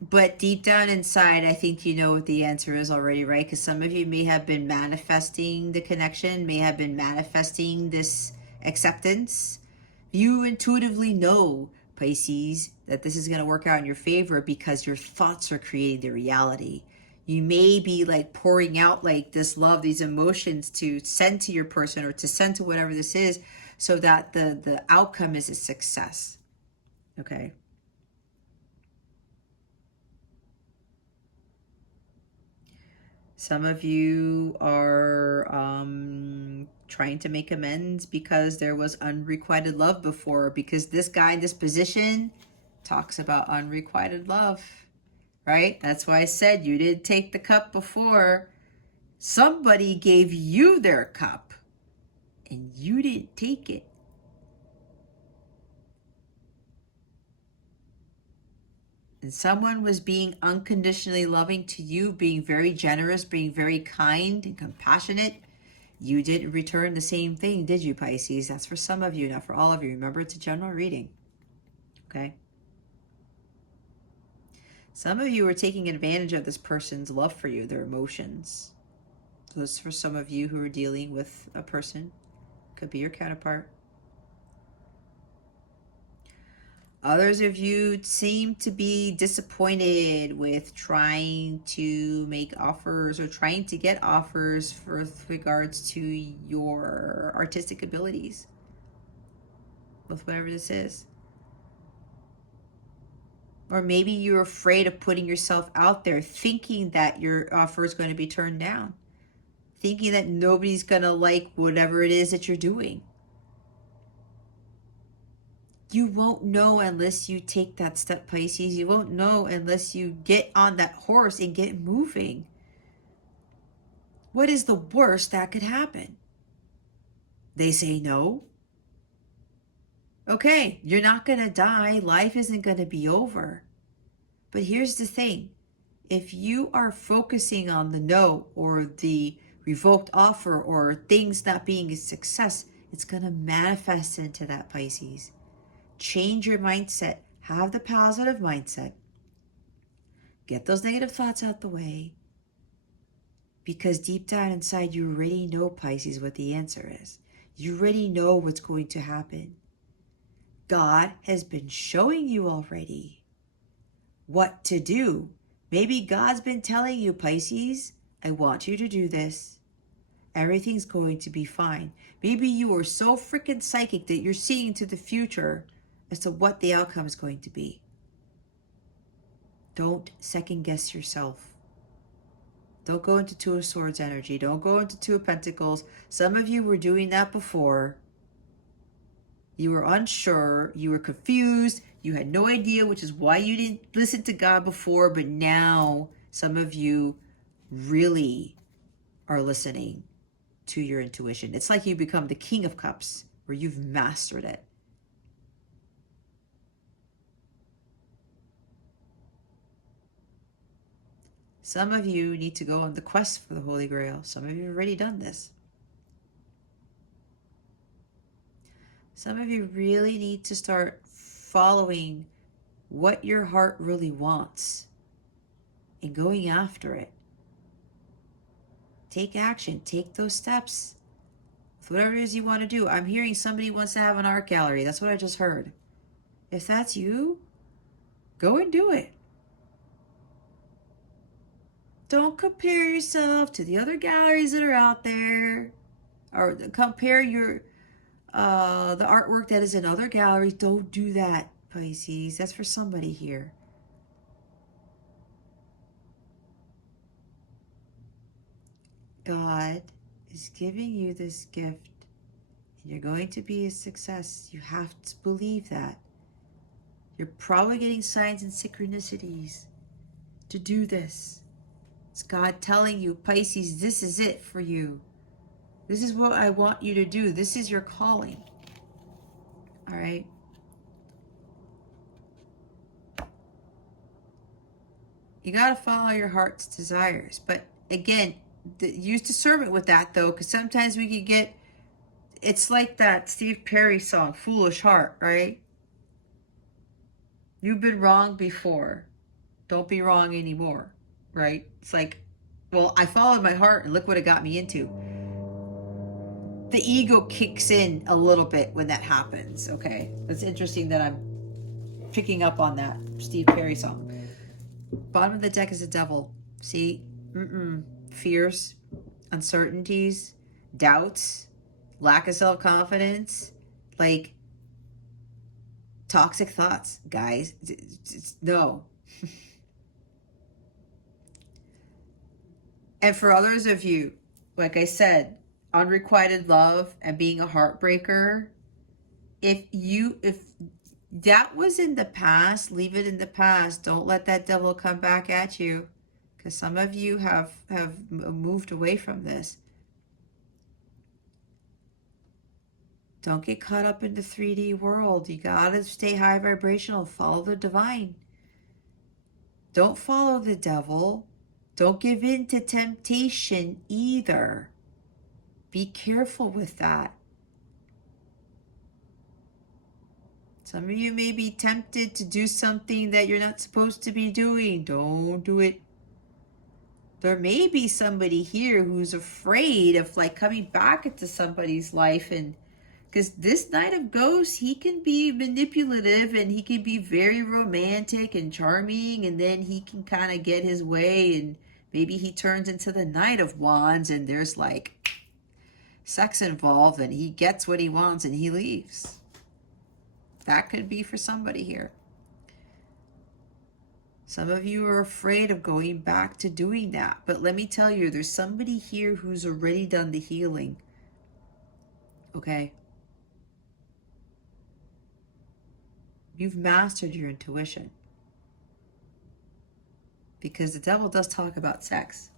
But deep down inside, I think you know what the answer is already, right? Because some of you may have been manifesting the connection, may have been manifesting this acceptance. You intuitively know, Pisces, that this is going to work out in your favor because your thoughts are creating the reality. You may be like pouring out like this love, these emotions to send to your person or to send to whatever this is so that the outcome is a success. Okay. Some of you are trying to make amends because there was unrequited love before, because this guy in this position talks about unrequited love, right? That's why I said you didn't take the cup before. Somebody gave you their cup and you didn't take it. And someone was being unconditionally loving to you, being very generous, being very kind and compassionate. You didn't return the same thing, did you, Pisces? That's for some of you, not for all of you. Remember, it's a general reading. Okay? Some of you are taking advantage of this person's love for you, their emotions. So this is for some of you who are dealing with a person. Could be your counterpart. Others of you seem to be disappointed with trying to make offers or trying to get offers with regards to your artistic abilities, with whatever this is. Or maybe you're afraid of putting yourself out there, thinking that your offer is going to be turned down, thinking that nobody's going to like whatever it is that you're doing. You won't know unless you take that step, Pisces. You won't know unless you get on that horse and get moving. What is the worst that could happen? They say no. Okay, you're not going to die. Life isn't going to be over. But here's the thing. If you are focusing on the no or the revoked offer or things not being a success, it's going to manifest into that, Pisces. Change your mindset. Have the positive mindset. Get those negative thoughts out the way. Because deep down inside, you already know, Pisces, what the answer is. You already know what's going to happen. God has been showing you already what to do. Maybe God's been telling you, Pisces, I want you to do this. Everything's going to be fine. Maybe you are so freaking psychic that you're seeing into the future as to what the outcome is going to be. Don't second guess yourself. Don't go into Two of Swords energy. Don't go into Two of Pentacles. Some of you were doing that before. You were unsure. You were confused. You had no idea, which is why you didn't listen to God before. But now some of you really are listening to your intuition. It's like you become the King of Cups, where you've mastered it. Some of you need to go on the quest for the Holy Grail. Some of you have already done this. Some of you really need to start following what your heart really wants and going after it. Take action. Take those steps with whatever it is you want to do. I'm hearing somebody wants to have an art gallery. That's what I just heard. If that's you, go and do it. Don't compare yourself to the other galleries that are out there, or compare your the artwork that is in other galleries. Don't do that, Pisces. That's for somebody here. God is giving you this gift, and you're going to be a success. You have to believe that. You're probably getting signs and synchronicities to do this. It's God telling you, Pisces, this is it for you. This is what I want you to do. This is your calling. All right? You got to follow your heart's desires. But again, use discernment with that, though, because sometimes we can get, it's like that Steve Perry song, Foolish Heart, right? You've been wrong before. Don't be wrong anymore, right? It's like, well, I followed my heart and look what it got me into. The ego kicks in a little bit when that happens, okay? It's interesting that I'm picking up on that Steve Perry song. Bottom of the deck is a devil. See? Fears, uncertainties, doubts, lack of self-confidence, like toxic thoughts, guys. No. And for others of you, like I said, unrequited love and being a heartbreaker, if that was in the past, leave it in the past. Don't let that devil come back at you, because some of you have moved away from this. Don't get caught up in the 3D world. You gotta stay high vibrational. Follow the divine. Don't follow the devil. Don't give in to temptation either. Be careful with that. Some of you may be tempted to do something that you're not supposed to be doing. Don't do it. There may be somebody here who's afraid of like coming back into somebody's life, and because this Knight of Ghosts, he can be manipulative and he can be very romantic and charming, and then he can kind of get his way, and maybe he turns into the Knight of Wands and there's like sex involved and he gets what he wants and he leaves. That could be for somebody here. Some of you are afraid of going back to doing that. But let me tell you, there's somebody here who's already done the healing. Okay? You've mastered your intuition. Because the devil does talk about sex.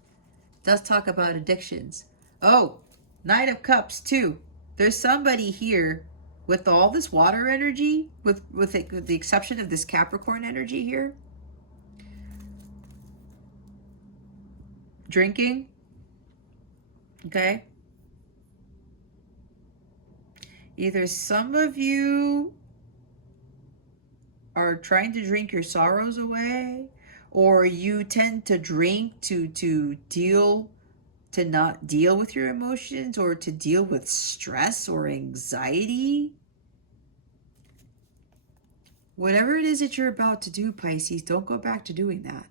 Does talk about addictions. Oh, Knight of Cups too. There's somebody here with all this water energy, with the exception of this Capricorn energy here. Drinking. Okay? Either some of you are trying to drink your sorrows away, or you tend to drink to not deal with your emotions, or to deal with stress or anxiety. Whatever it is that you're about to do, Pisces, don't go back to doing that.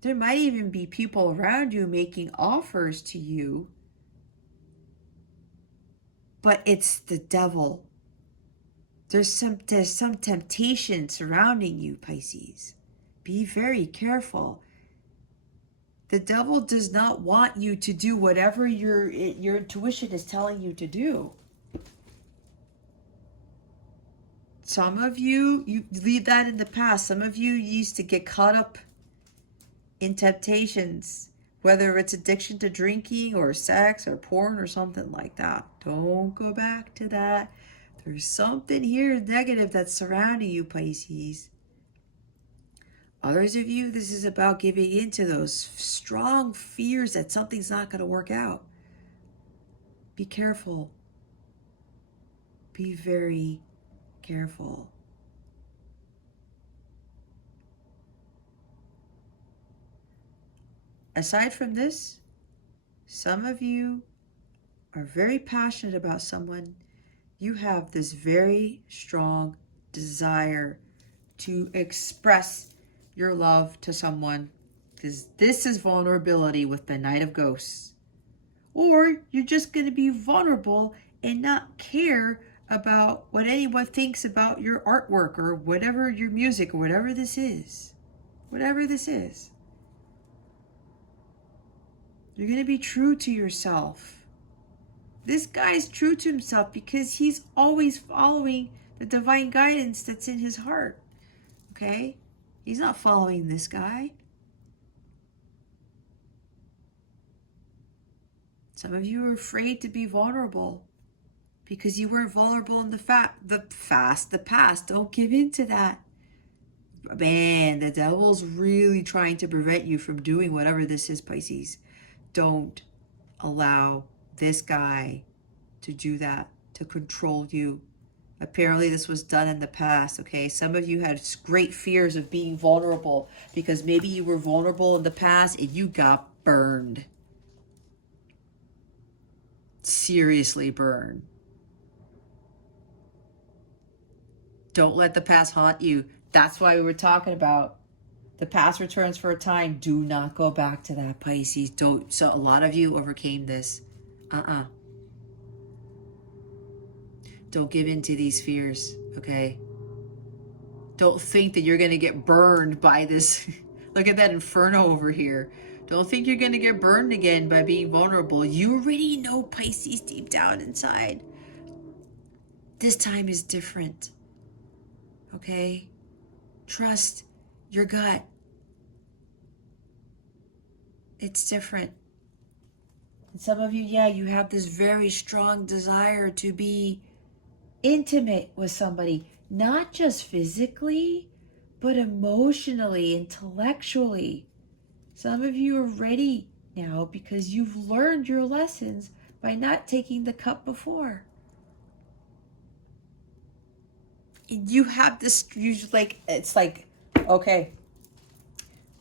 There might even be people around you making offers to you, but it's the devil. There's some temptation surrounding you, Pisces. Be very careful. The devil does not want you to do whatever your intuition is telling you to do. Some of you leave that in the past. Some of you used to get caught up in temptations, whether it's addiction to drinking or sex or porn or something like that. Don't go back to that. There's something here negative that's surrounding you, Pisces. Others of you, this is about giving in to those strong fears that something's not going to work out. Be careful. Be very careful. Aside from this, Some of you are very passionate about someone. You have this very strong desire to express your love to someone, because this is vulnerability with the Knight of Ghosts. Or you're just going to be vulnerable and not care about what anyone thinks about your artwork or whatever, your music, or whatever this is. Whatever this is. You're going to be true to yourself. This guy's true to himself because he's always following the divine guidance that's in his heart. Okay? He's not following this guy. Some of you are afraid to be vulnerable because you were vulnerable in the past. Don't give in to that. Man, the devil's really trying to prevent you from doing whatever this is, Pisces. Don't allow this guy to do that, to control you. Apparently this was done in the past, okay? Some of you had great fears of being vulnerable because maybe you were vulnerable in the past and you got burned. Seriously burned. Don't let the past haunt you. That's why we were talking about the past returns for a time. Do not go back to that, Pisces. Don't. So a lot of you overcame this. Don't give in to these fears, okay? Don't think that you're going to get burned by this. Look at that inferno over here. Don't think you're going to get burned again by being vulnerable. You already know, Pisces, deep down inside. This time is different, okay? Trust your gut. It's different. And some of you, yeah, you have this very strong desire to be intimate with somebody, not just physically, but emotionally, intellectually. Some of you are ready now because you've learned your lessons by not taking the cup before. And you have this, it's like, okay,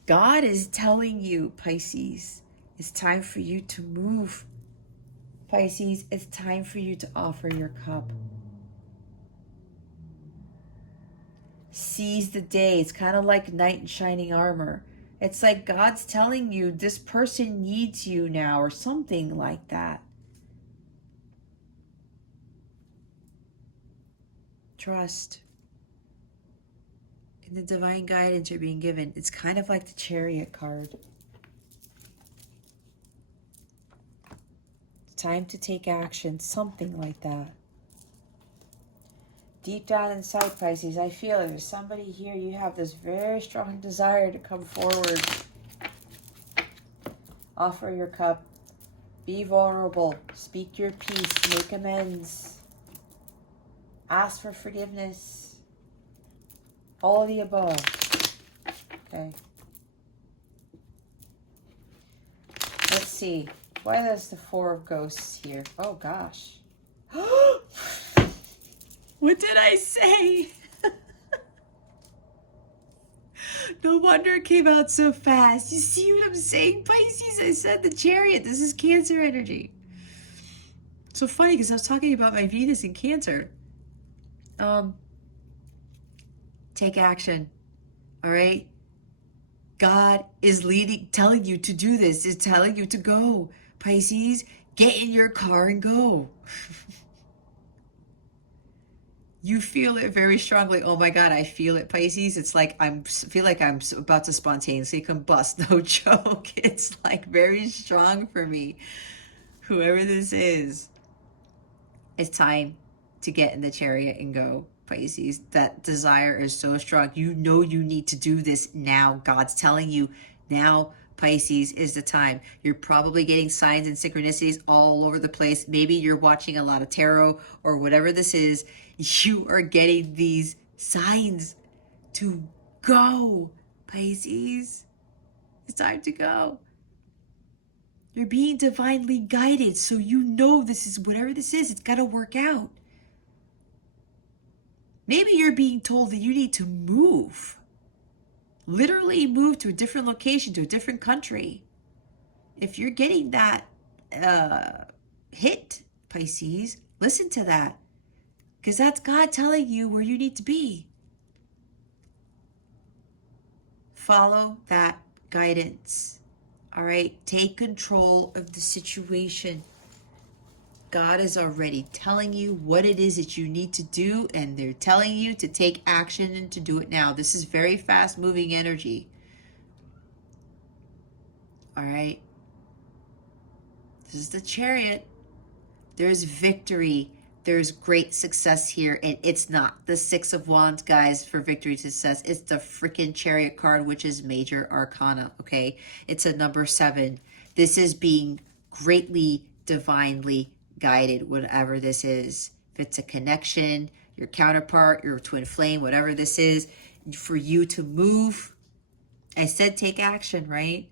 God is telling you, Pisces, it's time for you to move. Pisces, it's time for you to offer your cup. Seize the day. It's kind of like knight in shining armor. It's like God's telling you this person needs you now, or something like that. Trust in the divine guidance you're being given. It's kind of like the Chariot card. It's time to take action, something like that. Deep down inside, Pisces, I feel there's somebody here, you have this very strong desire to come forward. Offer your cup. Be vulnerable. Speak your piece. Make amends. Ask for forgiveness. All of the above. Okay. Let's see. Why is the Four of Ghosts here? Oh, gosh. What did I say? No wonder it came out so fast. You see what I'm saying, Pisces? I said the Chariot. This is Cancer energy. So funny because I was talking about my Venus in Cancer. Take action. All right? God is telling you to do this. Is telling you to go. Pisces, get in your car and go. You feel it very strongly. Oh my God, I feel it, Pisces. It's like feel like I'm about to spontaneously combust. No joke. It's like very strong for me. Whoever this is, it's time to get in the Chariot and go, Pisces. That desire is so strong. You know you need to do this now. God's telling you now, Pisces, is the time. You're probably getting signs and synchronicities all over the place. Maybe you're watching a lot of tarot or whatever this is. You are getting these signs to go, Pisces. It's time to go. You're being divinely guided, so you know this is, whatever this is, it's got to work out. Maybe you're being told that you need to move. Literally move to a different location, to a different country. If you're getting that hit, Pisces, listen to that. Because that's God telling you where you need to be. Follow that guidance. All right? Take control of the situation. God is already telling you what it is that you need to do, and they're telling you to take action and to do it now. This is very fast moving energy. All right? This is the Chariot. There's victory. There's great success here. And it's not the Six of Wands, guys, for victory success. It's the freaking Chariot card, which is major arcana, okay? It's a number 7. This is being greatly, divinely guided, whatever this is. If it's a connection, your counterpart, your twin flame, whatever this is, for you to move. I said take action, right?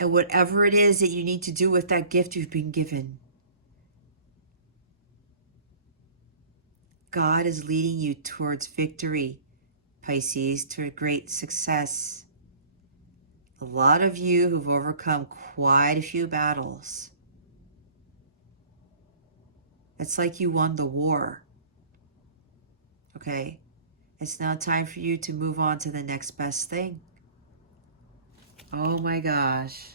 And whatever it is that you need to do with that gift you've been given. God is leading you towards victory, Pisces, to a great success. A lot of you who've overcome quite a few battles. It's like you won the war. Okay? It's now time for you to move on to the next best thing. Oh my gosh.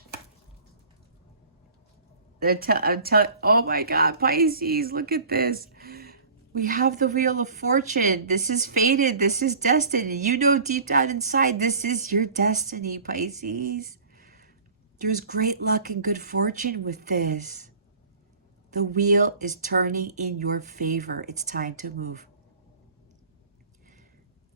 Oh my God, Pisces, look at this. We have the Wheel of Fortune. This is fated. This is destiny. You know deep down inside, this is your destiny, Pisces. There's great luck and good fortune with this. The wheel is turning in your favor. It's time to move.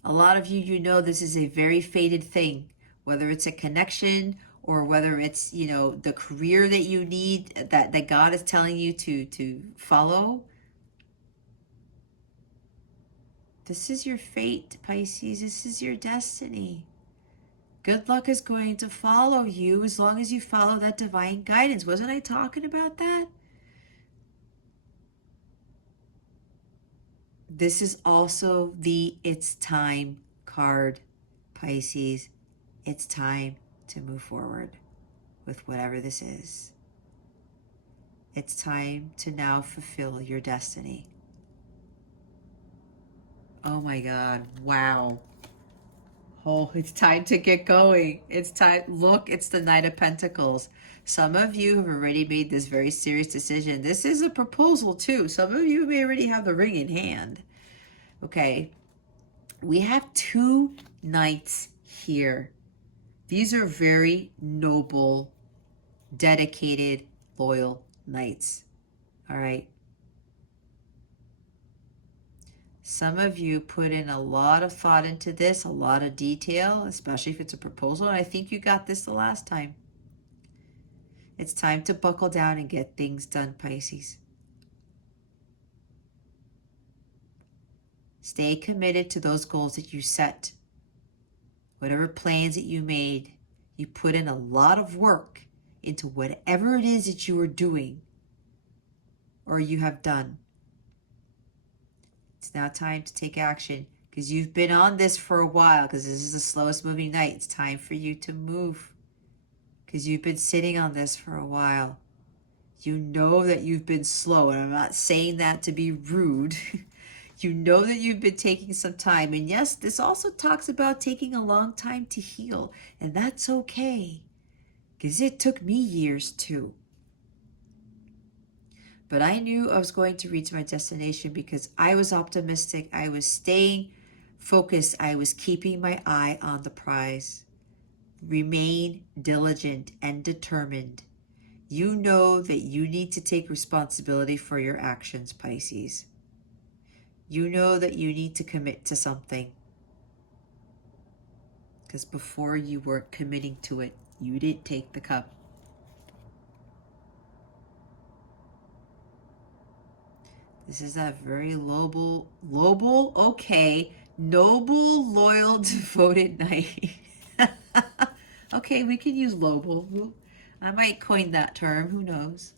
A lot of you, you know this is a very fated thing, whether it's a connection or whether it's, the career that you need, that God is telling you to follow. This is your fate, Pisces. This is your destiny. Good luck is going to follow you as long as you follow that divine guidance. Wasn't I talking about that? This is also the It's Time card, Pisces. It's time to move forward with whatever this is. It's time to now fulfill your destiny. Oh my God, wow. Oh, it's time to get going. It's time. Look, it's the Knight of Pentacles. Some of you have already made this very serious decision. This is a proposal too. Some of you may already have the ring in hand. Okay. We have 2 knights here. These are very noble, dedicated, loyal knights. All right. Some of you put in a lot of thought into this, a lot of detail, especially if it's a proposal. And I think you got this the last time. It's time to buckle down and get things done, Pisces. Stay committed to those goals that you set. Whatever plans that you made, you put in a lot of work into whatever it is that you are doing or you have done. It's now time to take action because you've been on this for a while, because this is the slowest moving night. It's time for you to move because you've been sitting on this for a while. You know that you've been slow, and I'm not saying that to be rude. You know that you've been taking some time. And yes, this also talks about taking a long time to heal, and that's okay because it took me years too. But I knew I was going to reach my destination because I was optimistic. I was staying focused. I was keeping my eye on the prize. Remain diligent and determined. You know that you need to take responsibility for your actions, Pisces. You know that you need to commit to something. Because before you weren't committing to it, you didn't take the cup. This is that very noble, loyal, devoted knight. Okay, we can use noble. I might coin that term, who knows?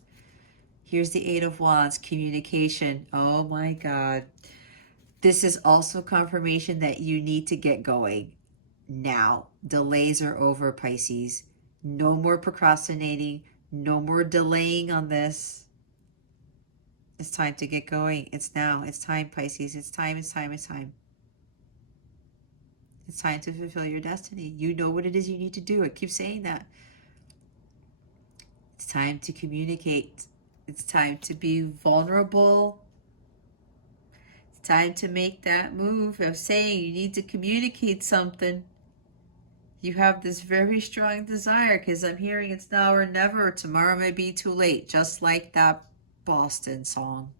Here's the 8 of Wands, communication. Oh my God. This is also confirmation that you need to get going now. Delays are over, Pisces. No more procrastinating. No more delaying on this. It's time to get going. It's now. It's time, Pisces. It's time, it's time, it's time. It's time to fulfill your destiny. You know what it is you need to do. I keep saying that. It's time to communicate. It's time to be vulnerable. It's time to make that move of saying you need to communicate something. You have this very strong desire because I'm hearing it's now or never. Tomorrow may be too late. Just like that Boston song.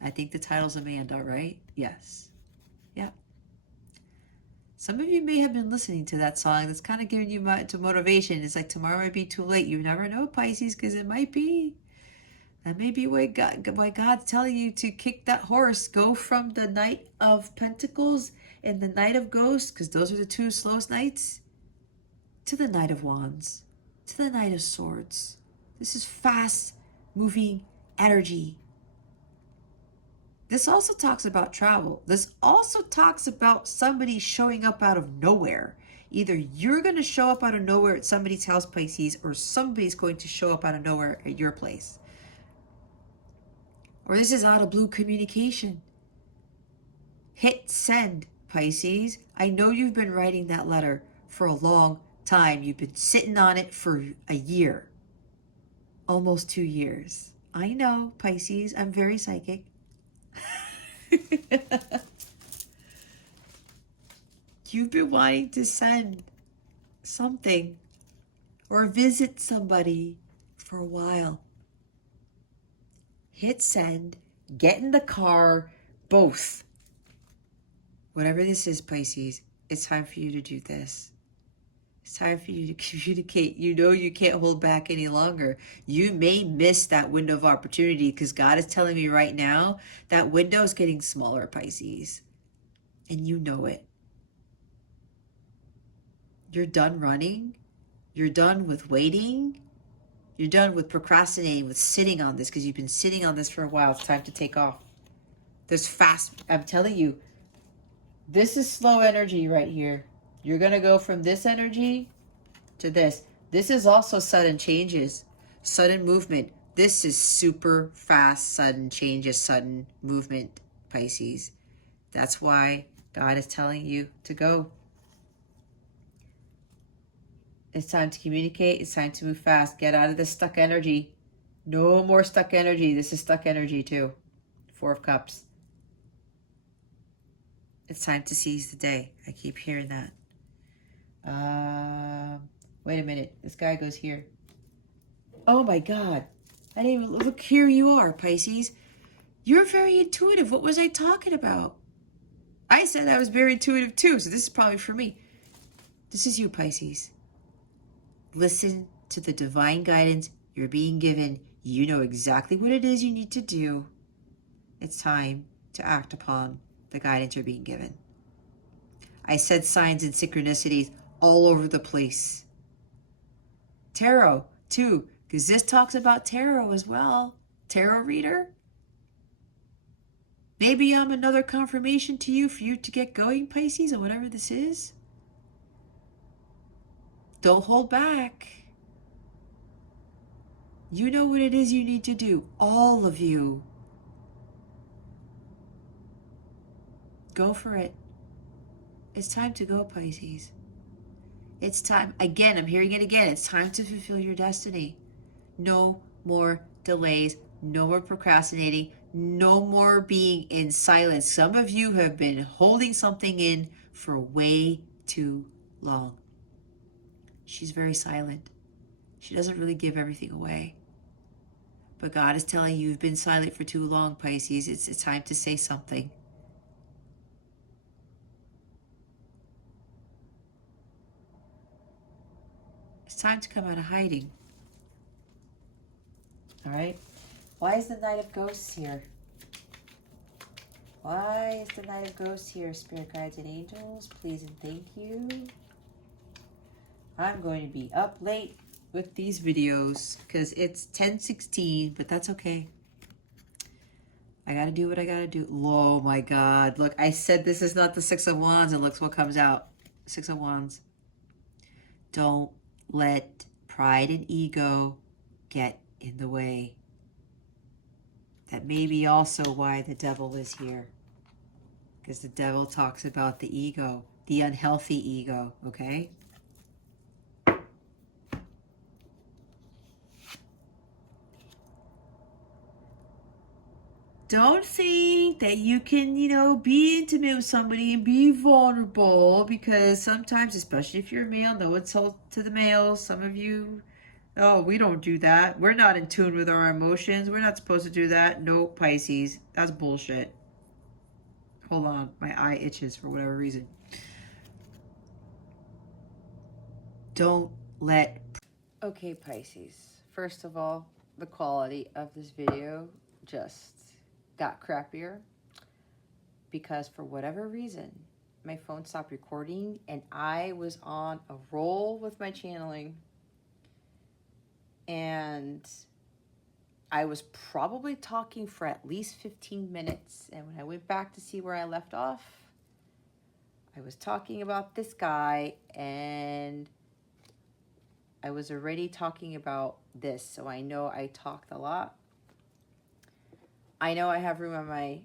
I think the title's Amanda, right? Yes. Yep. Some of you may have been listening to that song. That's kind of giving you to motivation. It's like tomorrow might be too late. You never know, Pisces, because it might be. That may be why God's telling you to kick that horse. Go from the Knight of Pentacles and the Knight of Ghosts, because those are the two slowest knights, to the Knight of Wands, to the Knight of Swords. This is fast moving energy. This also talks about travel. This also talks about somebody showing up out of nowhere. Either you're going to show up out of nowhere at somebody's house, Pisces, or somebody's going to show up out of nowhere at your place. Or this is out of blue communication. Hit send, Pisces. I know you've been writing that letter for a long time. You've been sitting on it for a year. Almost 2 years. I know, Pisces. I'm very psychic. You've been wanting to send something or visit somebody for a while. Hit send, get in the car, both. Whatever this is, Pisces, it's time for you to do this. It's time for you to communicate. You know you can't hold back any longer. You may miss that window of opportunity because God is telling me right now that window is getting smaller, Pisces. And you know it. You're done running. You're done with waiting. You're done with procrastinating, with sitting on this because you've been sitting on this for a while. It's time to take off. There's fast, I'm telling you, this is slow energy right here. You're going to go from this energy to this. This is also sudden changes, sudden movement. This is super fast, sudden changes, sudden movement, Pisces. That's why God is telling you to go. It's time to communicate. It's time to move fast. Get out of this stuck energy. No more stuck energy. This is stuck energy too. 4 of Cups. It's time to seize the day. I keep hearing that. Wait a minute. This guy goes here. Oh my God. I didn't even look. Here you are, Pisces. You're very intuitive. What was I talking about? I said I was very intuitive too, so this is probably for me. This is you, Pisces. Listen to the divine guidance you're being given. You know exactly what it is you need to do. It's time to act upon the guidance you're being given. I said signs and synchronicities all over the place. Tarot, too, because this talks about tarot as well. Tarot reader. Maybe I'm another confirmation to you for you to get going, Pisces, or whatever this is. Don't hold back. You know what it is you need to do. All of you. Go for it. It's time to go, Pisces. It's time. Again, I'm hearing it again. It's time to fulfill your destiny. No more delays. No more procrastinating. No more being in silence. Some of you have been holding something in for way too long. She's very silent. She doesn't really give everything away. But God is telling you you've been silent for too long, Pisces. It's time to say something. It's time to come out of hiding. All right? Why is the Knight of Ghosts here? Why is the Knight of Ghosts here? Spirit guides and angels, please and thank you. I'm going to be up late with these videos because it's 10:16, but that's okay. I got to do what I got to do. Oh my God. Look, I said this is not the 6 of Wands, and look what comes out. 6 of Wands. Don't let pride and ego get in the way. That may be also why the devil is here. Because the devil talks about the ego, the unhealthy ego, okay? Don't think that you can, be intimate with somebody and be vulnerable, because sometimes, especially if you're a male, no insult to the males, some of you, oh, we don't do that. We're not in tune with our emotions. We're not supposed to do that. No, Pisces. That's bullshit. Hold on. My eye itches for whatever reason. Don't let... Okay, Pisces. First of all, the quality of this video just got crappier because for whatever reason, my phone stopped recording and I was on a roll with my channeling. And I was probably talking for at least 15 minutes. And when I went back to see where I left off, I was talking about this guy and I was already talking about this. So I know I talked a lot. I know I have room on my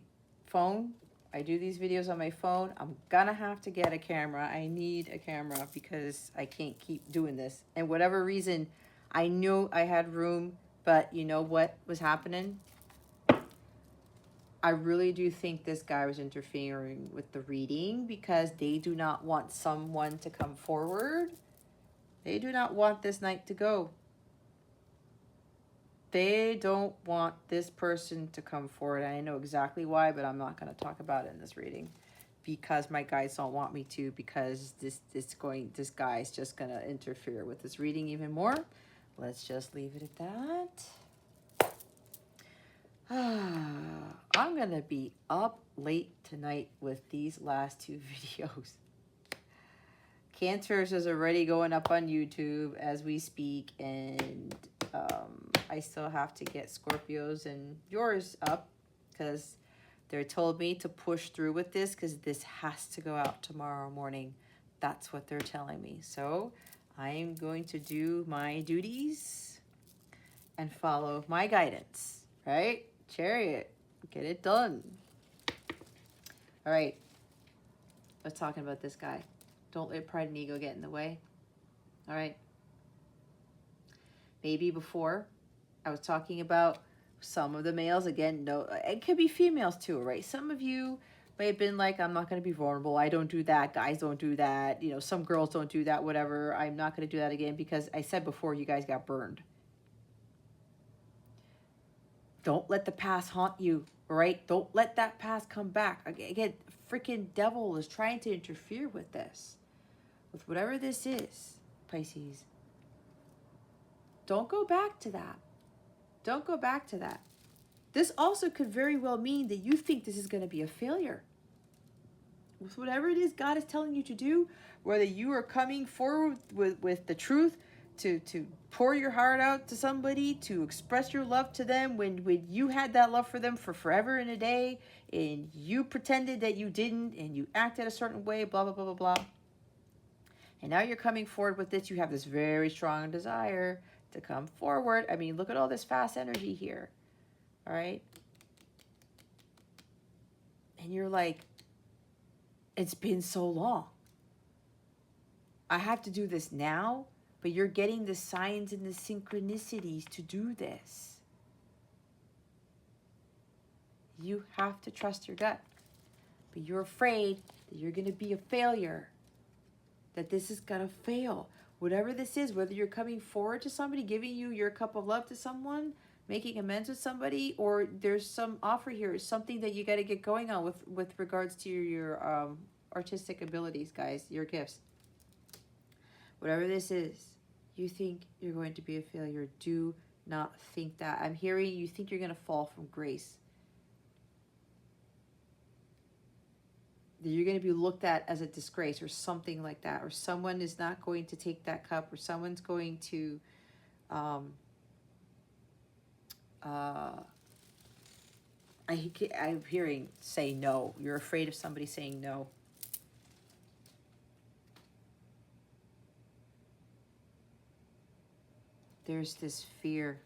phone. I do these videos on my phone. I'm gonna have to get a camera. I need a camera because I can't keep doing this. And whatever reason, I knew I had room, but you know what was happening? I really do think this guy was interfering with the reading because they do not want someone to come forward. They do not want this night to go. They don't want this person to come forward. I know exactly why, but I'm not going to talk about it in this reading because my guides don't want me to, because this guy is just going to interfere with this reading even more. Let's just leave it at that. I'm going to be up late tonight with these last two videos. Cancers is already going up on YouTube as we speak, and I still have to get Scorpios and yours up because they're told me to push through with this because this has to go out tomorrow morning. That's what they're telling me. So I'm going to do my duties and follow my guidance, right? Chariot, get it done. All right, let's talk about this guy. Don't let pride and ego get in the way. All right. Maybe before I was talking about some of the males. Again, no, it could be females too, right? Some of you may have been like, I'm not going to be vulnerable. I don't do that. Guys don't do that. Some girls don't do that, whatever. I'm not going to do that again because I said before you guys got burned. Don't let the past haunt you, right? Don't let that past come back. Again, freaking devil is trying to interfere with this. With whatever this is, Pisces. Don't go back to that. Don't go back to that. This also could very well mean that you think this is going to be a failure. With whatever it is God is telling you to do, whether you are coming forward with the truth, to pour your heart out to somebody, to express your love to them when you had that love for them for forever and a day, and you pretended that you didn't, and you acted a certain way, blah, blah, blah, blah, blah. And now you're coming forward with this. You have this very strong desire to come forward. I mean, look at all this fast energy here. All right. And you're like, it's been so long. I have to do this now, but you're getting the signs and the synchronicities to do this. You have to trust your gut, but you're afraid that you're going to be a failure, that this is going to fail. Whatever this is, whether you're coming forward to somebody, giving you your cup of love to someone, making amends with somebody, or there's some offer here, something that you got to get going on with regards to your artistic abilities, guys, your gifts. Whatever this is, you think you're going to be a failure. Do not think that. I'm hearing you think you're going to fall from grace. That you're going to be looked at as a disgrace or something like that, or someone is not going to take that cup, or someone's going to I'm hearing say no. You're afraid of somebody saying no. there's this fear.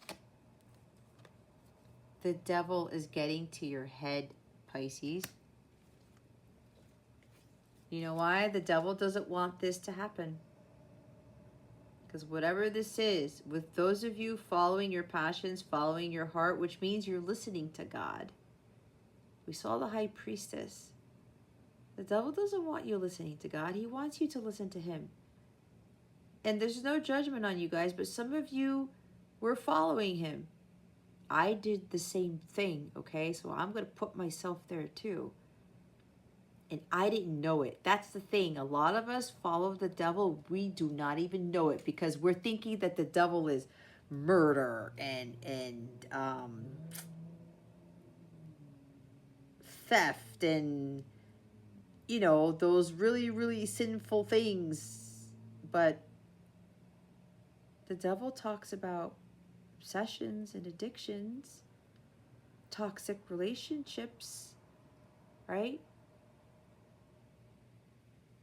The devil is getting to your head, Pisces. You know why? The devil doesn't want this to happen. Because whatever this is, with those of you following your passions, following your heart, which means you're listening to God. We saw the high priestess. The devil doesn't want you listening to God. He wants you to listen to him. And there's no judgment on you guys, but some of you were following him. I did the same thing, okay? So I'm going to put myself there too. And I didn't know it. That's the thing. A lot of us follow the devil. We do not even know it because we're thinking that the devil is murder and theft and, you know, those really, really sinful things. But the devil talks about obsessions and addictions, toxic relationships, right?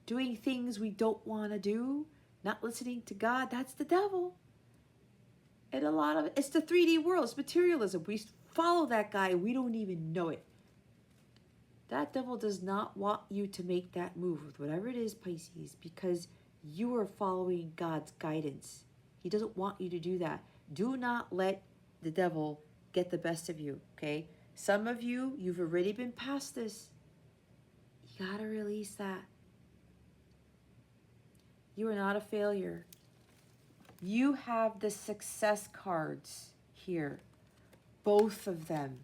Doing things we don't want to do, not listening to God. That's the devil. And a lot of it's the 3D world. It's materialism. We follow that guy. We don't even know it. That devil does not want you to make that move with whatever it is, Pisces, because you are following God's guidance. He doesn't want you to do that. Do not let the devil get the best of you, okay? Some of you, you've already been past this. You got to release that. You are not a failure. You have the success cards here, both of them.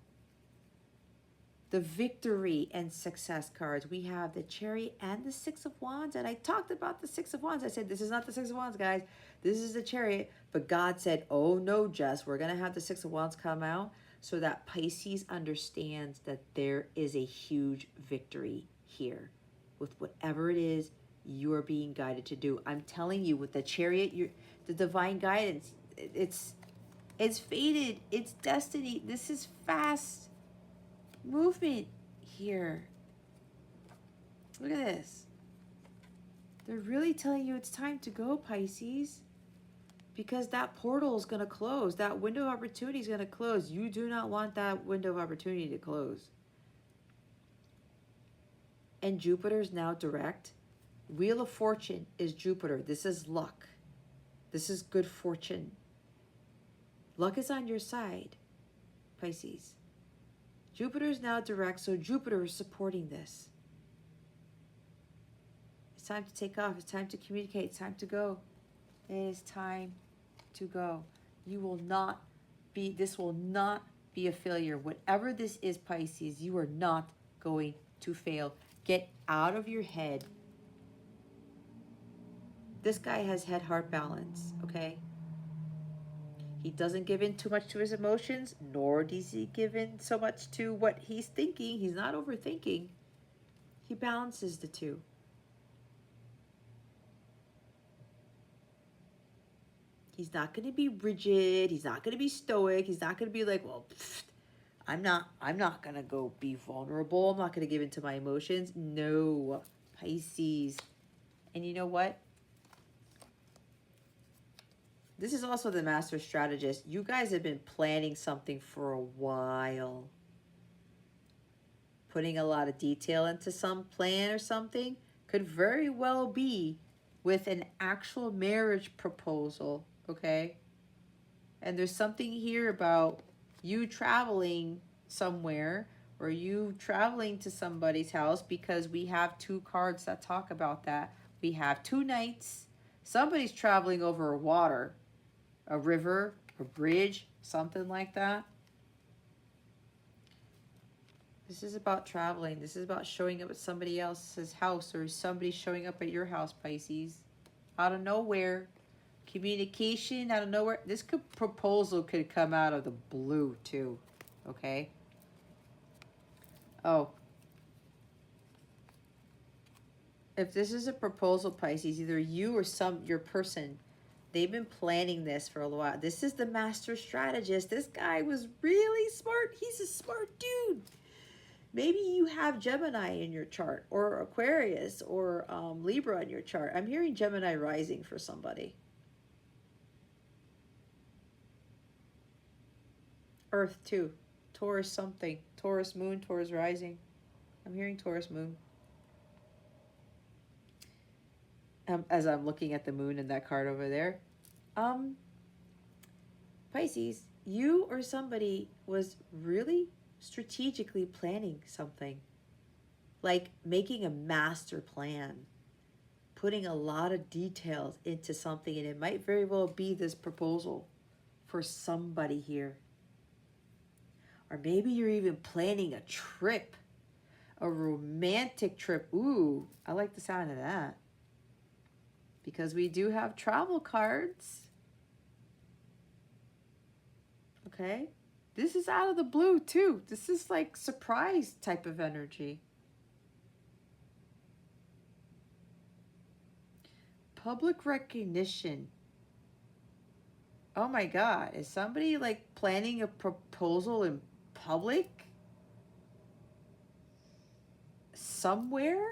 The victory and success cards. We have the Chariot and the Six of Wands. And I talked about the Six of Wands. I said, this is not the Six of Wands, guys. This is the Chariot. But God said, oh no, Jess, we're going to have the Six of Wands come out so that Pisces understands that there is a huge victory here with whatever it is you are being guided to do. I'm telling you, with the Chariot, the divine guidance, it's fated. It's destiny. This is fast movement here. Look at this. They're really telling you it's time to go, Pisces, because that portal is going to close. That window of opportunity is going to close. You do not want that window of opportunity to close. And Jupiter is now direct. Wheel of Fortune is Jupiter. This is luck. This is good fortune. Luck is on your side, Pisces. Jupiter is now direct, so Jupiter is supporting this. It's time to take off. It's time to communicate. It's time to go. It is time to go. You will not be, this will not be a failure. Whatever this is, Pisces, you are not going to fail. Get out of your head. This guy has head-heart balance, okay? He doesn't give in too much to his emotions, nor does he give in so much to what he's thinking. He's not overthinking. He balances the two. He's not going to be rigid. He's not going to be stoic. He's not going to be like, well, I'm not going to go be vulnerable. I'm not going to give in to my emotions. No, Pisces. And you know what? This is also the master strategist. You guys have been planning something for a while. Putting a lot of detail into some plan or something could very well be with an actual marriage proposal, okay? And there's something here about you traveling somewhere or you traveling to somebody's house, because we have two cards that talk about that. We have 2 knights. Somebody's traveling over water. A river, a bridge, something like that. This is about traveling. This is about showing up at somebody else's house, or somebody showing up at your house, Pisces. Out of nowhere. Communication out of nowhere. This proposal could come out of the blue too. Okay? Oh. If this is a proposal, Pisces, either you or your person, they've been planning this for a while. This is the master strategist. This guy was really smart. He's a smart dude. Maybe you have Gemini in your chart, or Aquarius, or Libra in your chart. I'm hearing Gemini rising for somebody. Earth too. Taurus something. Taurus moon, Taurus rising. I'm hearing Taurus moon. As I'm looking at the moon in that card over there. Pisces, you or somebody was really strategically planning something. Like making a master plan. Putting a lot of details into something. And it might very well be this proposal for somebody here. Or maybe you're even planning a trip. A romantic trip. Ooh, I like the sound of that. Because we do have travel cards. Okay. This is out of the blue too. This is like surprise type of energy. Public recognition. Oh my God. Is somebody like planning a proposal in public? Somewhere?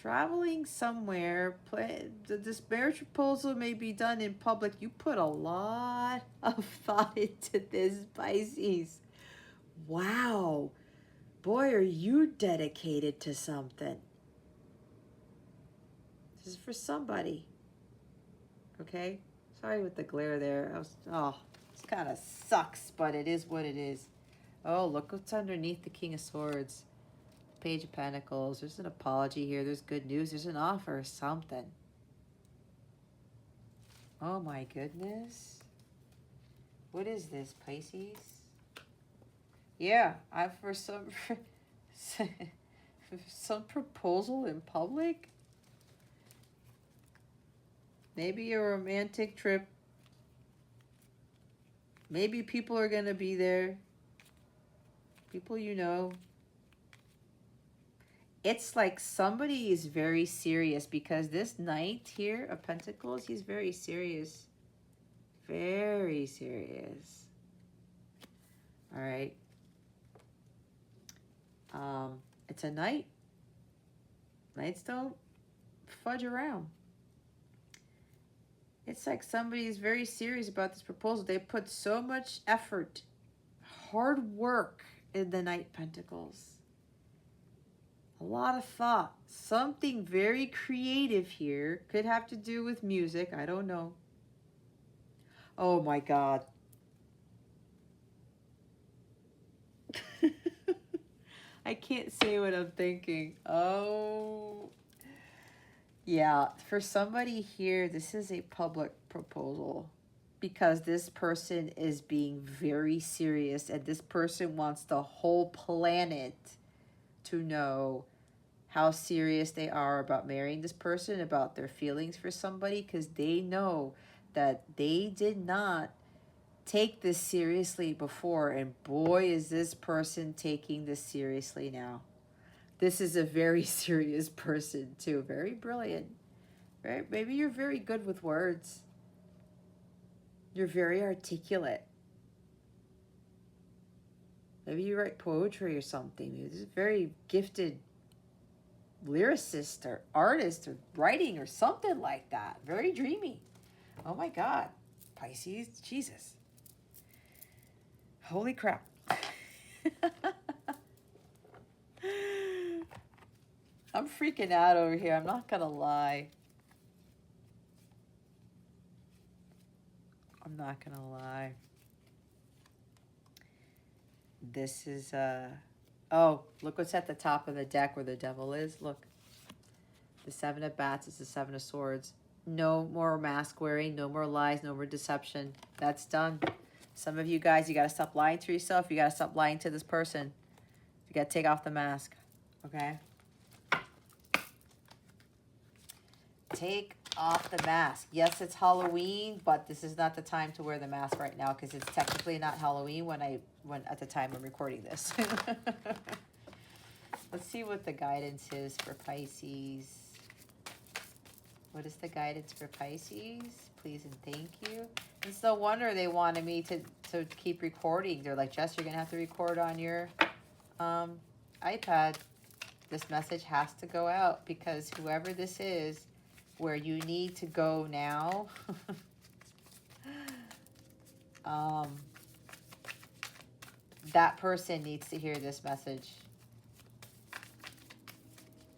Traveling somewhere. This marriage proposal may be done in public. You put a lot of thought into this, Pisces. Wow. Boy, are you dedicated to something. This is for somebody. Okay? Sorry with the glare there. This kind of sucks, but it is what it is. Oh, look what's underneath the King of Swords. Page of Pentacles. There's an apology here. There's good news. There's an offer. Something. Oh my goodness. What is this, Pisces? Yeah, for some proposal in public. Maybe a romantic trip. Maybe people are going to be there. People you know. It's like somebody is very serious because this Knight here of Pentacles, he's very serious. Very serious. All right. It's a Knight. Knights don't fudge around. It's like somebody's very serious about this proposal. They put so much effort, hard work in the Knight Pentacles. A lot of thought. Something very creative here. Could have to do with music. I don't know. Oh my God. I can't say what I'm thinking. Oh. Yeah, for somebody here, this is a public proposal. Because this person is being very serious. And this person wants the whole planet to know how serious they are about marrying this person, about their feelings for somebody, because they know that they did not take this seriously before, and boy, is this person taking this seriously now. This is a very serious person too, very brilliant. Right? Maybe you're very good with words. You're very articulate. Maybe you write poetry or something. You're just very gifted lyricist or artist or writing or something like that. Very dreamy. Oh my God. Pisces, Jesus. Holy crap. I'm freaking out over here. I'm not gonna lie. I'm not gonna lie. This is oh, look what's at the top of the deck where the devil is. Look. The Seven of Bats is the Seven of Swords. No more mask wearing, no more lies, no more deception. That's done. Some of you guys, you got to stop lying to yourself. You got to stop lying to this person. You got to take off the mask. Okay? Take off the mask. Yes, it's Halloween, but this is not the time to wear the mask right now because it's technically not Halloween when at the time I'm recording this. Let's see what the guidance is for Pisces. What is the guidance for Pisces? Please and thank you. It's no wonder they wanted me to keep recording. They're like, Jess, you're going to have to record on your iPad. This message has to go out because whoever this is, where you need to go now. That person needs to hear this message.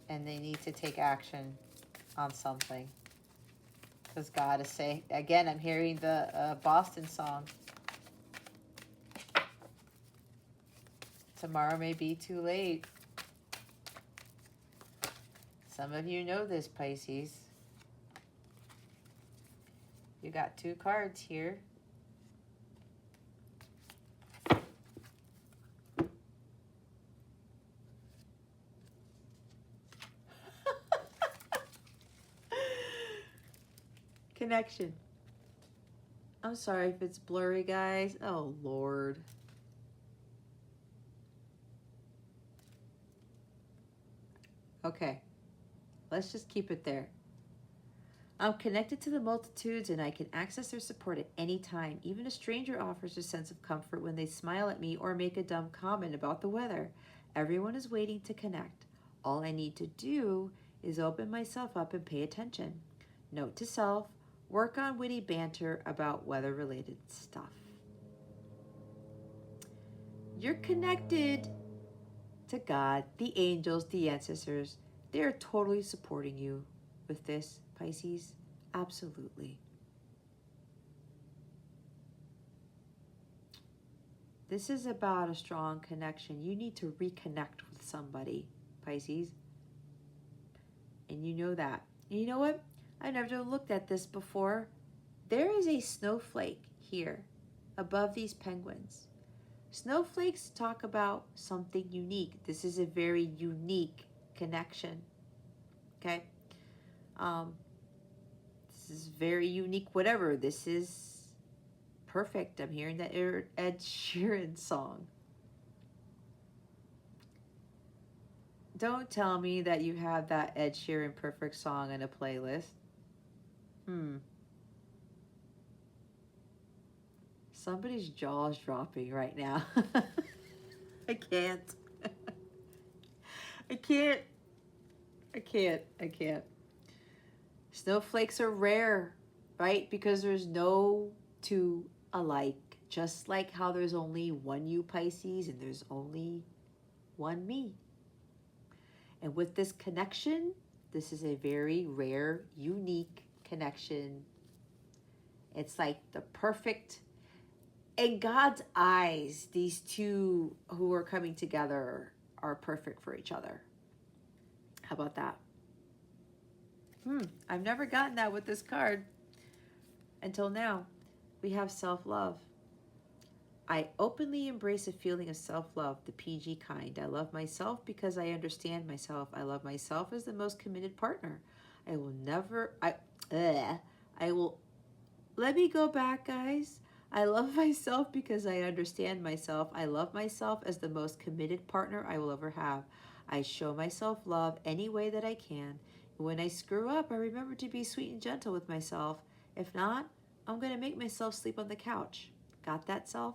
And they need to take action on something. Because God is saying, again, I'm hearing the Boston song. Tomorrow may be too late. Some of you know this, Pisces. You got 2 cards here. Connection. I'm sorry if it's blurry, guys. Oh, Lord. Okay. Let's just keep it there. I'm connected to the multitudes and I can access their support at any time. Even a stranger offers a sense of comfort when they smile at me or make a dumb comment about the weather. Everyone is waiting to connect. All I need to do is open myself up and pay attention. Note to self, work on witty banter about weather-related stuff. You're connected to God, the angels, the ancestors. They're totally supporting you with this, Pisces. Absolutely. This is about a strong connection. You need to reconnect with somebody, Pisces. And you know that. And you know what? I've never looked at this before. There is a snowflake here above these penguins. Snowflakes talk about something unique. This is a very unique connection. Okay? This is very unique, whatever. This is perfect. I'm hearing that Ed Sheeran song. Don't tell me that you have that Ed Sheeran perfect song in a playlist. Somebody's jaw's dropping right now. I can't. I can't. Snowflakes are rare, right? Because there's no 2 alike. Just like how there's only one you, Pisces, and there's only one me. And with this connection, this is a very rare, unique connection. It's like the perfect, in God's eyes, these 2 who are coming together are perfect for each other. How about that? I've never gotten that with this card until now. We have self-love. I openly embrace a feeling of self-love, the PG kind. I love myself because I understand myself. I love myself as the most committed partner. I will never, let me go back, guys. I love myself because I understand myself. I love myself as the most committed partner I will ever have. I show myself love any way that I can. When I screw up, I remember to be sweet and gentle with myself. If not, I'm going to make myself sleep on the couch. Got that, self?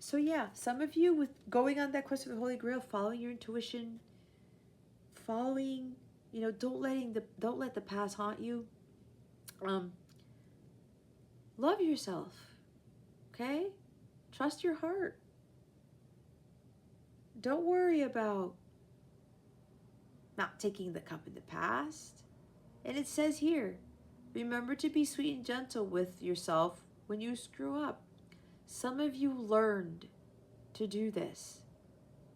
So yeah, some of you with going on that quest for the Holy Grail, following your intuition, following, don't let the past haunt you. Love yourself, okay? Trust your heart. Don't worry about not taking the cup in the past. And it says here, remember to be sweet and gentle with yourself when you screw up. Some of you learned to do this.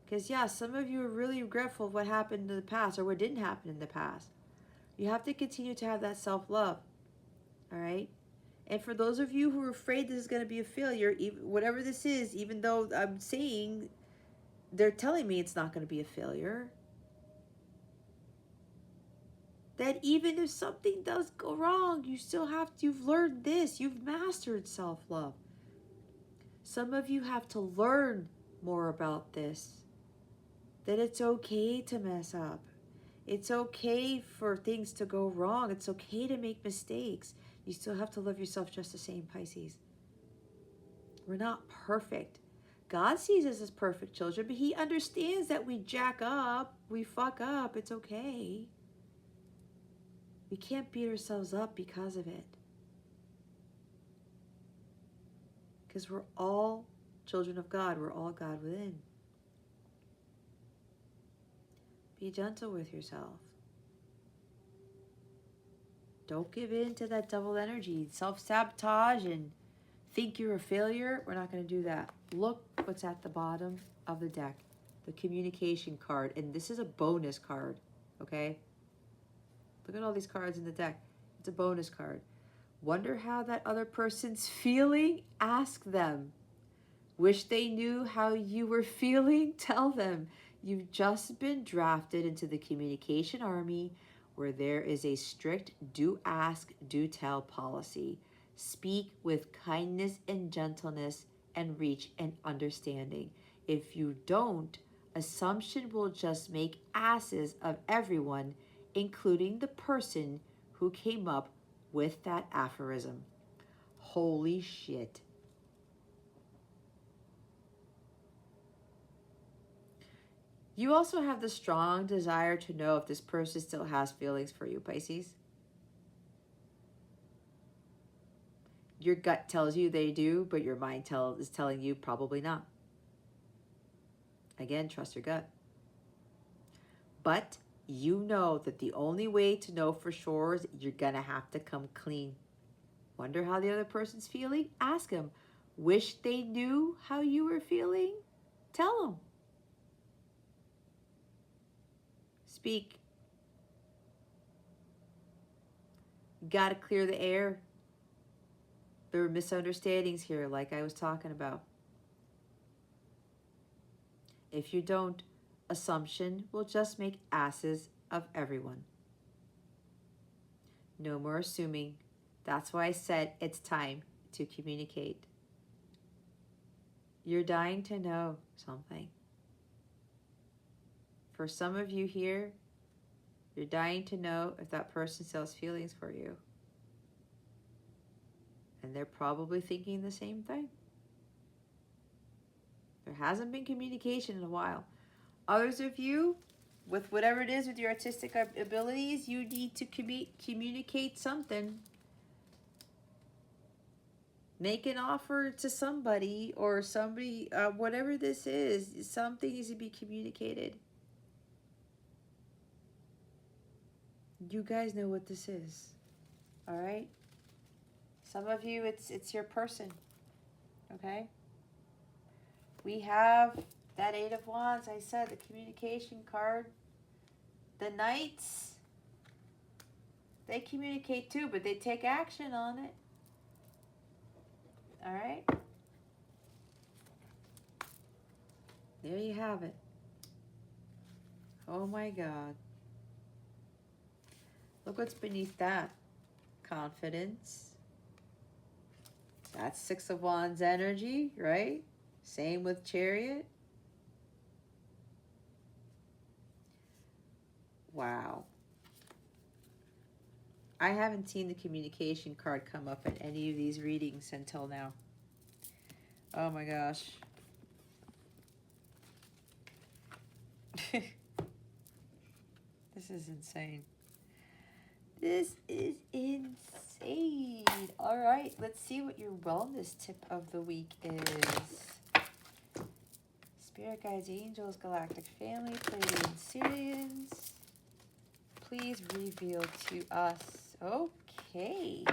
Because, yeah, some of you are really regretful of what happened in the past or what didn't happen in the past. You have to continue to have that self-love. All right? And for those of you who are afraid this is going to be a failure, whatever this is, even though I'm saying they're telling me it's not going to be a failure, that even if something does go wrong, you've learned this. You've mastered self-love. Some of you have to learn more about this. That it's okay to mess up. It's okay for things to go wrong. It's okay to make mistakes. You still have to love yourself just the same, Pisces. We're not perfect. God sees us as perfect children, but he understands that we jack up, we fuck up. It's okay. We can't beat ourselves up because of it. Because we're all children of God. We're all God within. Be gentle with yourself. Don't give in to that double energy, self-sabotage, and think you're a failure. We're not going to do that. Look what's at the bottom of the deck. The communication card. And this is a bonus card, okay? Look at all these cards in the deck. It's a bonus card. Wonder how that other person's feeling? Ask them. Wish they knew how you were feeling? Tell them. You've just been drafted into the communication army, where there is a strict do ask, do tell policy. Speak with kindness and gentleness and reach an understanding. If you don't, assumption will just make asses of everyone, including the person who came up with that aphorism. Holy shit. You also have the strong desire to know if this person still has feelings for you, Pisces. Your gut tells you they do, but your mind is telling you probably not. Again, trust your gut. But you know that the only way to know for sure is you're going to have to come clean. Wonder how the other person's feeling? Ask them. Wish they knew how you were feeling? Tell them. Speak. You got to clear the air. There are misunderstandings here, like I was talking about. If you don't, assumption will just make asses of everyone. No more assuming. That's why I said it's time to communicate. You're dying to know something. For some of you here, you're dying to know if that person still has feelings for you. And they're probably thinking the same thing. There hasn't been communication in a while. Others of you, with whatever it is with your artistic abilities, you need to communicate something. Make an offer to somebody, or somebody, whatever this is, something needs to be communicated. You guys know what this is, all right? Some of you, it's your person, okay? We have that Eight of Wands. I said the communication card. The Knights, they communicate too, but they take action on it. All right? There you have it. Oh my God. Look what's beneath that. Confidence. That's Six of Wands energy, right? Same with Chariot. Wow. I haven't seen the communication card come up in any of these readings until now. Oh my gosh. This is insane. This is insane. All right, let's see what your wellness tip of the week is. Spirit guides, angels, galactic family, Pleiadians, Syrians. Please reveal to us. Okay.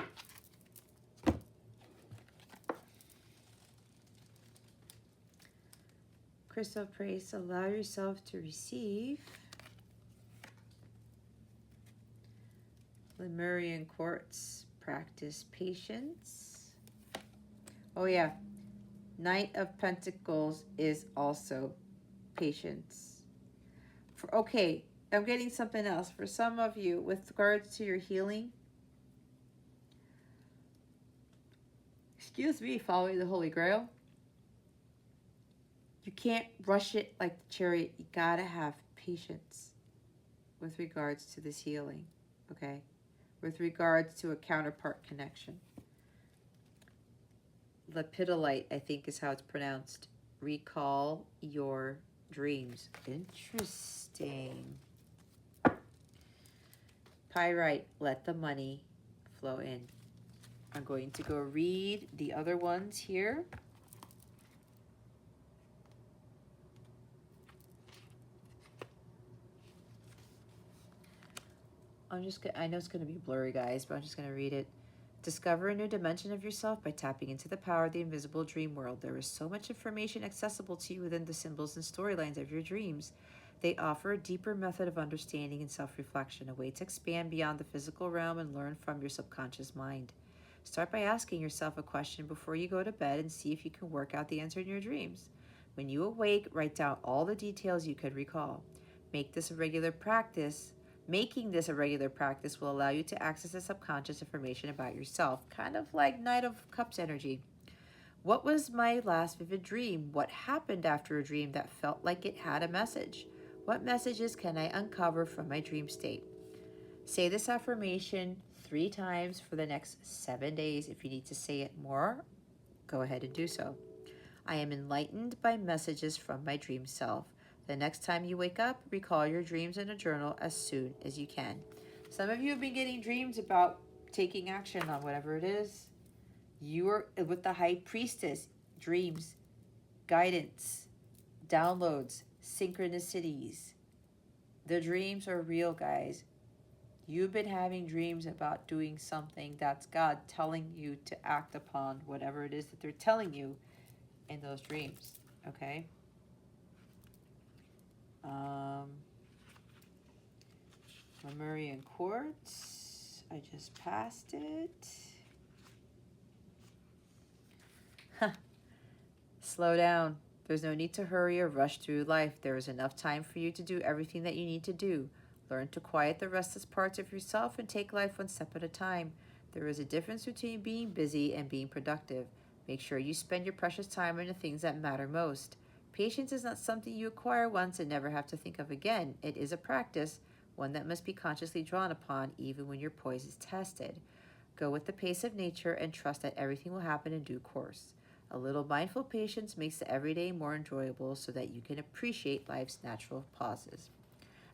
Crystal praise, allow yourself to receive. Lemurian quartz, practice patience. Oh yeah, Knight of Pentacles is also patience. Okay, I'm getting something else. For some of you, with regards to your healing, excuse me, following the Holy Grail, you can't rush it like the Chariot. You gotta have patience with regards to this healing, okay? With regards to a counterpart connection. Lepidolite, I think is how it's pronounced. Recall your dreams. Interesting. Pyrite, let the money flow in. I'm going to go read the other ones here. I know it's gonna be blurry, guys, but I'm just gonna read it. Discover a new dimension of yourself by tapping into the power of the invisible dream world. There is so much information accessible to you within the symbols and storylines of your dreams. They offer a deeper method of understanding and self-reflection, a way to expand beyond the physical realm and learn from your subconscious mind. Start by asking yourself a question before you go to bed and see if you can work out the answer in your dreams. When you awake, write down all the details you could recall. Make this a regular practice. Making this a regular practice will allow you to access the subconscious information about yourself, kind of like Knight of Cups energy. What was my last vivid dream? What happened after a dream that felt like it had a message? What messages can I uncover from my dream state? Say this affirmation 3 times for the next 7 days. If you need to say it more, go ahead and do so. I am enlightened by messages from my dream self. The next time you wake up, recall your dreams in a journal as soon as you can. Some of you have been getting dreams about taking action on whatever it is. You are with the High Priestess. Dreams, guidance, downloads, synchronicities. The dreams are real, guys. You've been having dreams about doing something that's God telling you to act upon whatever it is that they're telling you in those dreams, okay? Lemurian quartz, I just passed it. Slow down. There's no need to hurry or rush through life. There is enough time for you to do everything that you need to do. Learn to quiet the restless parts of yourself and take life one step at a time. There is a difference between being busy and being productive. Make sure you spend your precious time on the things that matter most. Patience is not something you acquire once and never have to think of again. It is a practice, one that must be consciously drawn upon even when your poise is tested. Go with the pace of nature and trust that everything will happen in due course. A little mindful patience makes the everyday more enjoyable so that you can appreciate life's natural pauses.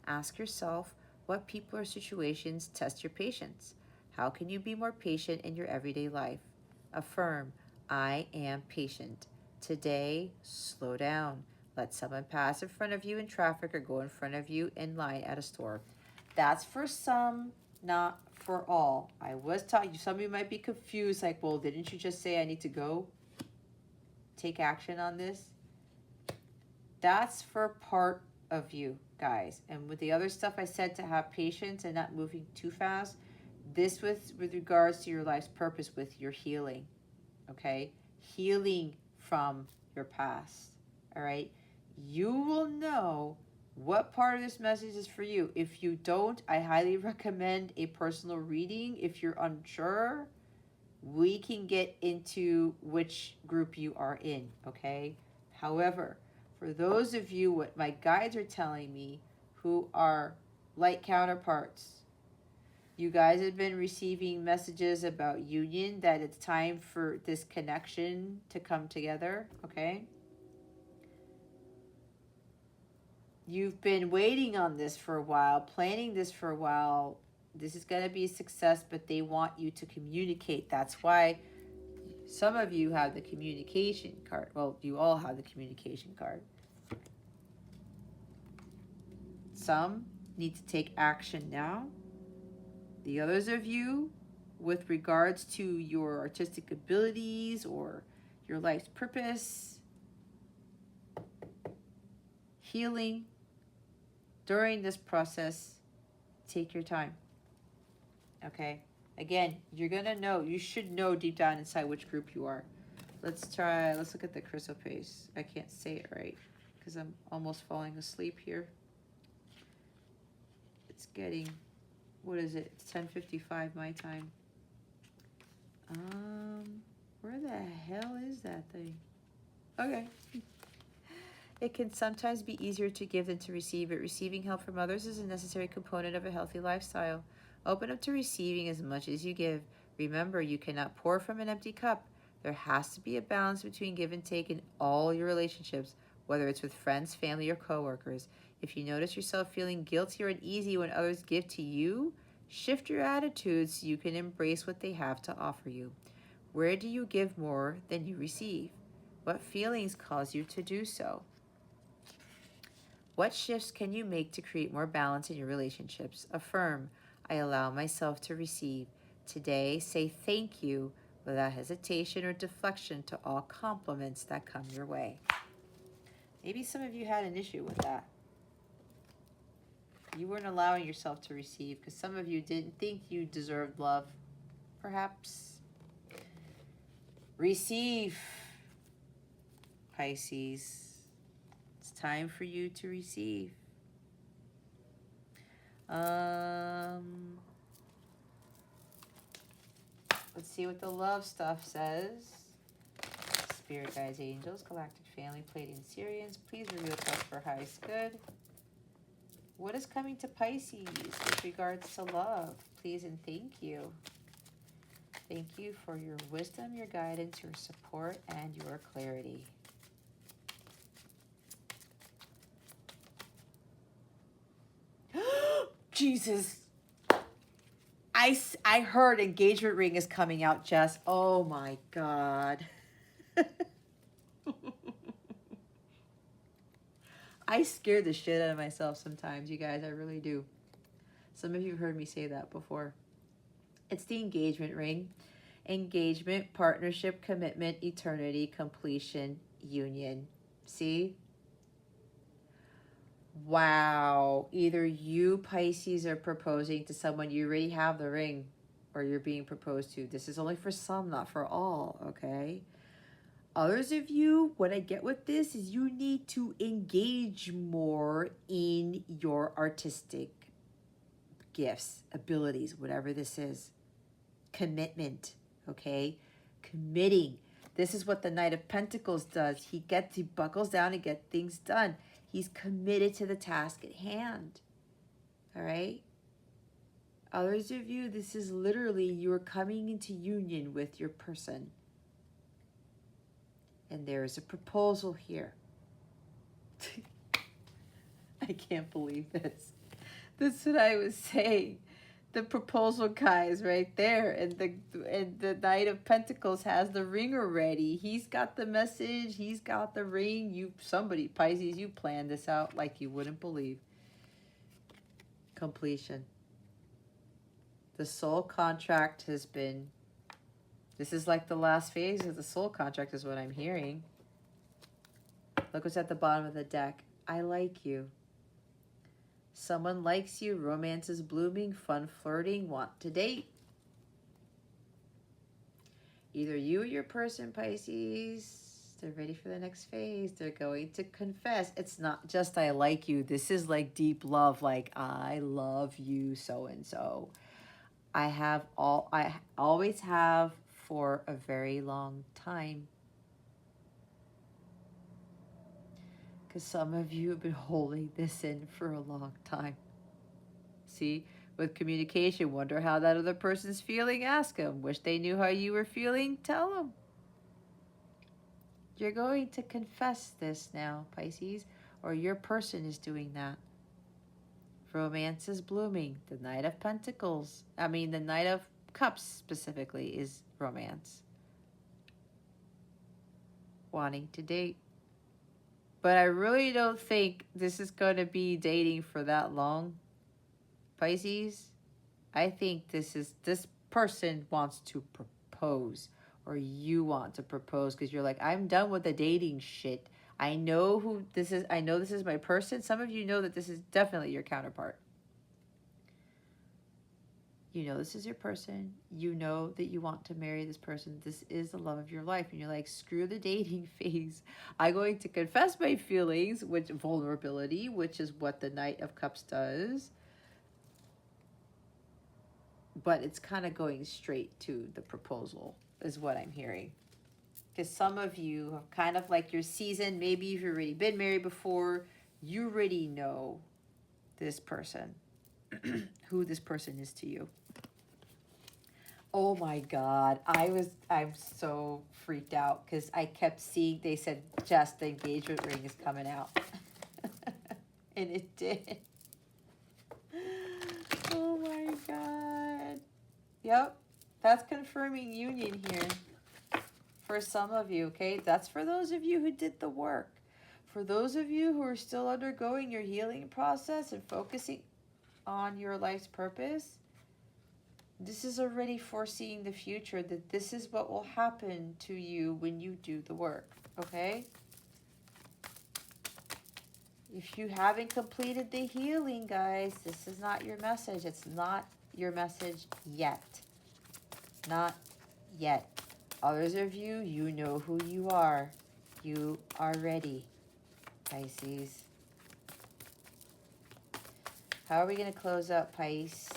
Ask yourself, what people or situations test your patience? How can you be more patient in your everyday life? Affirm, I am patient. Today, slow down. Let someone pass in front of you in traffic or go in front of you in line at a store. That's for some, not for all. I was talking, some of you might be confused, like, well, didn't you just say I need to go take action on this? That's for part of you, guys. And with the other stuff I said, to have patience and not moving too fast, this with regards to your life's purpose with your healing, okay? Healing from your past, all right? You will know what part of this message is for you. If you don't, I highly recommend a personal reading. If you're unsure, we can get into which group you are in, okay? However, for those of you, what my guides are telling me, who are light counterparts, you guys have been receiving messages about union, that it's time for this connection to come together, okay? You've been waiting on this for a while, planning this for a while. This is going to be a success, but they want you to communicate. That's why some of you have the communication card. Well, you all have the communication card. Some need to take action now. The others of you, with regards to your artistic abilities or your life's purpose, healing, during this process, take your time. Okay? Again, you're going to know, you should know deep down inside which group you are. Let's look at the chrysoprase. I can't say it right because I'm almost falling asleep here. It's getting, what is it? It's 10:55 my time. Where the hell is that thing? Okay. It can sometimes be easier to give than to receive, but receiving help from others is a necessary component of a healthy lifestyle. Open up to receiving as much as you give. Remember, you cannot pour from an empty cup. There has to be a balance between give and take in all your relationships, whether it's with friends, family, or coworkers. If you notice yourself feeling guilty or uneasy when others give to you, shift your attitude so you can embrace what they have to offer you. Where do you give more than you receive? What feelings cause you to do so? What shifts can you make to create more balance in your relationships? Affirm, I allow myself to receive. Today, say thank you without hesitation or deflection to all compliments that come your way. Maybe some of you had an issue with that. You weren't allowing yourself to receive because some of you didn't think you deserved love. Perhaps. Receive, Pisces. It's time for you to receive. Let's see what the love stuff says. Spirit guides, angels, galactic family, Pleiadian Sirians, please reveal to us for highest good. What is coming to Pisces with regards to love? Please and thank you. Thank you for your wisdom, your guidance, your support, and your clarity. Jesus. I heard engagement ring is coming out, Jess. Oh my God. I scare the shit out of myself sometimes, you guys. I really do. Some of you have heard me say that before. It's the engagement ring. Engagement, partnership, commitment, eternity, completion, union. See? Wow. Either you, Pisces, are proposing to someone, you already have the ring, or you're being proposed to. This is only for some, not for all, okay? Others of you, what I get with this is you need to engage more in your artistic gifts, abilities, whatever this is. Commitment, okay? Committing. This is what the Knight of Pentacles does. He buckles down and gets things done. He's committed to the task at hand. All right? Others of you, this is literally you're coming into union with your person. And there is a proposal here. I can't believe this. This is what I was saying. The proposal guy is right there, and the Knight of Pentacles has the ring already. He's got the message. He's got the ring. Somebody, Pisces, you planned this out like you wouldn't believe. Completion. The soul contract has been. This is like the last phase of the soul contract, is what I'm hearing. Look what's at the bottom of the deck. I like you. Someone likes you, romance is blooming, fun flirting, want to date. Either you or your person, Pisces, they're ready for the next phase. They're going to confess. It's not just I like you. This is like deep love, like I love you so-and-so. I always have for a very long time. Because some of you have been holding this in for a long time. See, with communication, wonder how that other person's feeling, ask them. Wish they knew how you were feeling, tell them. You're going to confess this now, Pisces, or your person is doing that. Romance is blooming. The Knight of Pentacles, the Knight of Cups specifically is romance. Wanting to date. But I really don't think this is going to be dating for that long, Pisces. I think this person wants to propose, or you want to propose because you're like, I'm done with the dating shit. I know who this is. I know this is my person. Some of you know that this is definitely your counterpart. You know this is your person. You know that you want to marry this person. This is the love of your life. And you're like, screw the dating phase. I'm going to confess my feelings, vulnerability, which is what the Knight of Cups does. But it's kind of going straight to the proposal is what I'm hearing. Because some of you have kind of like your season. Maybe you've already been married before. You already know this person, who this person is to you. Oh my God. I'm so freaked out because I kept seeing, they said, just the engagement ring is coming out. And it did. Oh my God. Yep. That's confirming union here for some of you, okay? That's for those of you who did the work. For those of you who are still undergoing your healing process and focusing on your life's purpose, This is already foreseeing the future, that this is what will happen to you when you do the work, okay? If you haven't completed the healing, guys, this is not your message. It's not your message yet. Not yet. Others of you, you know who you are. You are ready, Pisces. How are we going to close up, Pisces?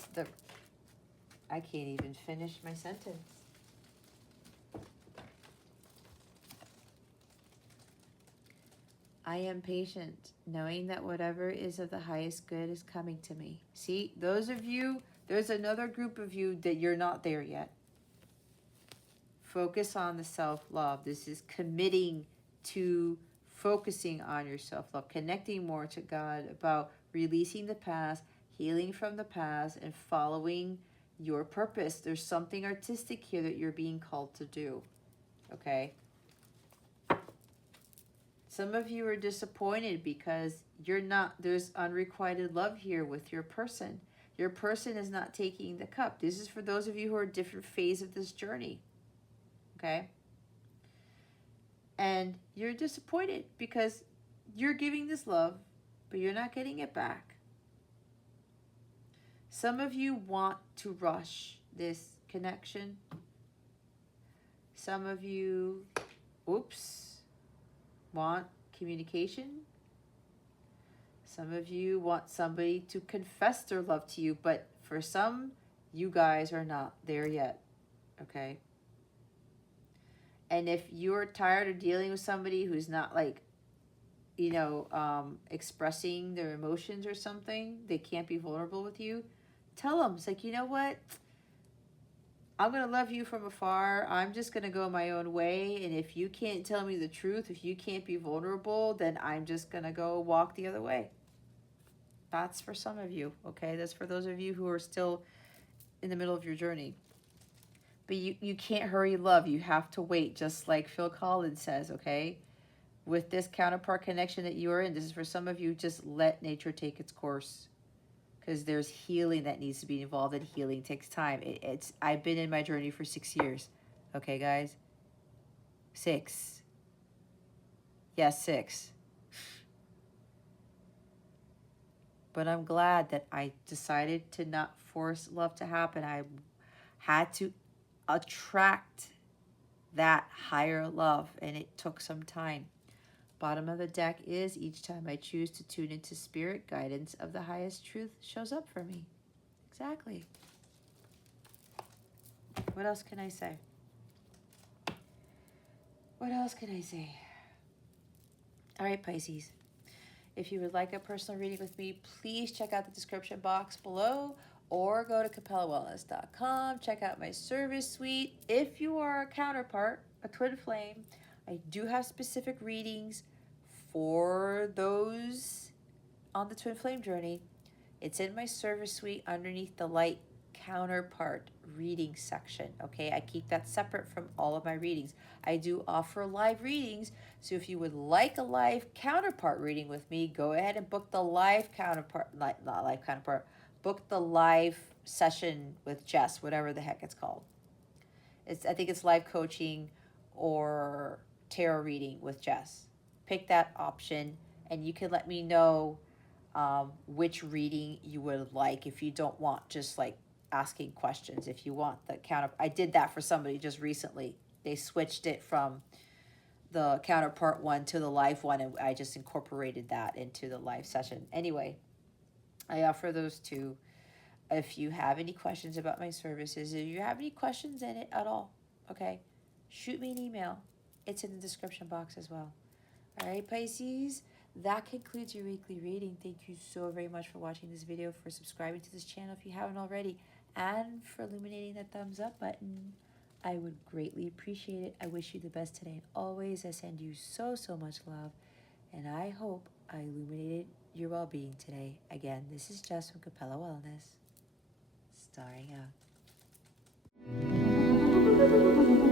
I can't even finish my sentence. I am patient, knowing that whatever is of the highest good is coming to me. See, those of you, there's another group of you that you're not there yet. Focus on the self-love. This is committing to focusing on your self-love, connecting more to God, about releasing the past, healing from the past, and following your purpose. There's something artistic here that you're being called to do, okay? Some of you are disappointed because there's unrequited love here with your person. Your person is not taking the cup. This is for those of you who are a different phase of this journey, okay? And you're disappointed because you're giving this love, but you're not getting it back. Some of you want to rush this connection. Some of you, want communication. Some of you want somebody to confess their love to you, but for some, you guys are not there yet, okay? And if you're tired of dealing with somebody who's not expressing their emotions or something, they can't be vulnerable with you, tell them. It's like, you know what? I'm going to love you from afar. I'm just going to go my own way. And if you can't tell me the truth, if you can't be vulnerable, then I'm just going to go walk the other way. That's for some of you, okay? That's for those of you who are still in the middle of your journey. But you can't hurry love. You have to wait, just like Phil Collins says, okay? With this counterpart connection that you are in, this is for some of you, just let nature take its course. Because there's healing that needs to be involved, and healing takes time. I've been in my journey for 6 years. Okay, guys? 6. Yes, 6. But I'm glad that I decided to not force love to happen. I had to attract that higher love, and it took some time. Bottom of the deck is, each time I choose to tune into spirit, guidance of the highest truth shows up for me. Exactly. What else can I say? What else can I say? All right, Pisces. If you would like a personal reading with me, please check out the description box below or go to capellawellness.com. Check out my service suite. If you are a counterpart, a twin flame, I do have specific readings for those on the twin flame journey. It's in my service suite underneath the light counterpart reading section, okay? I keep that separate from all of my readings. I do offer live readings, so if you would like a live counterpart reading with me, go ahead and book the live counterpart, not live counterpart, book the live session with Jess, whatever the heck it's called. I think it's live coaching or tarot reading with Jess. Pick that option, and you can let me know which reading you would like. If you don't want just like asking questions, if you want the I did that for somebody just recently. They switched it from the counterpart one to the live one, and I just incorporated that into the live session. Anyway, I offer those two. If you have any questions about my services, if you have any questions in it at all, okay, shoot me an email. It's in the description box as well. All right, Pisces, that concludes your weekly reading. Thank you so very much for watching this video, for subscribing to this channel if you haven't already, and for illuminating that thumbs up button. I would greatly appreciate it. I wish you the best today and always. I send you so, so much love, and I hope I illuminated your well-being today. Again, this is Jess from Capella Wellness, starring out.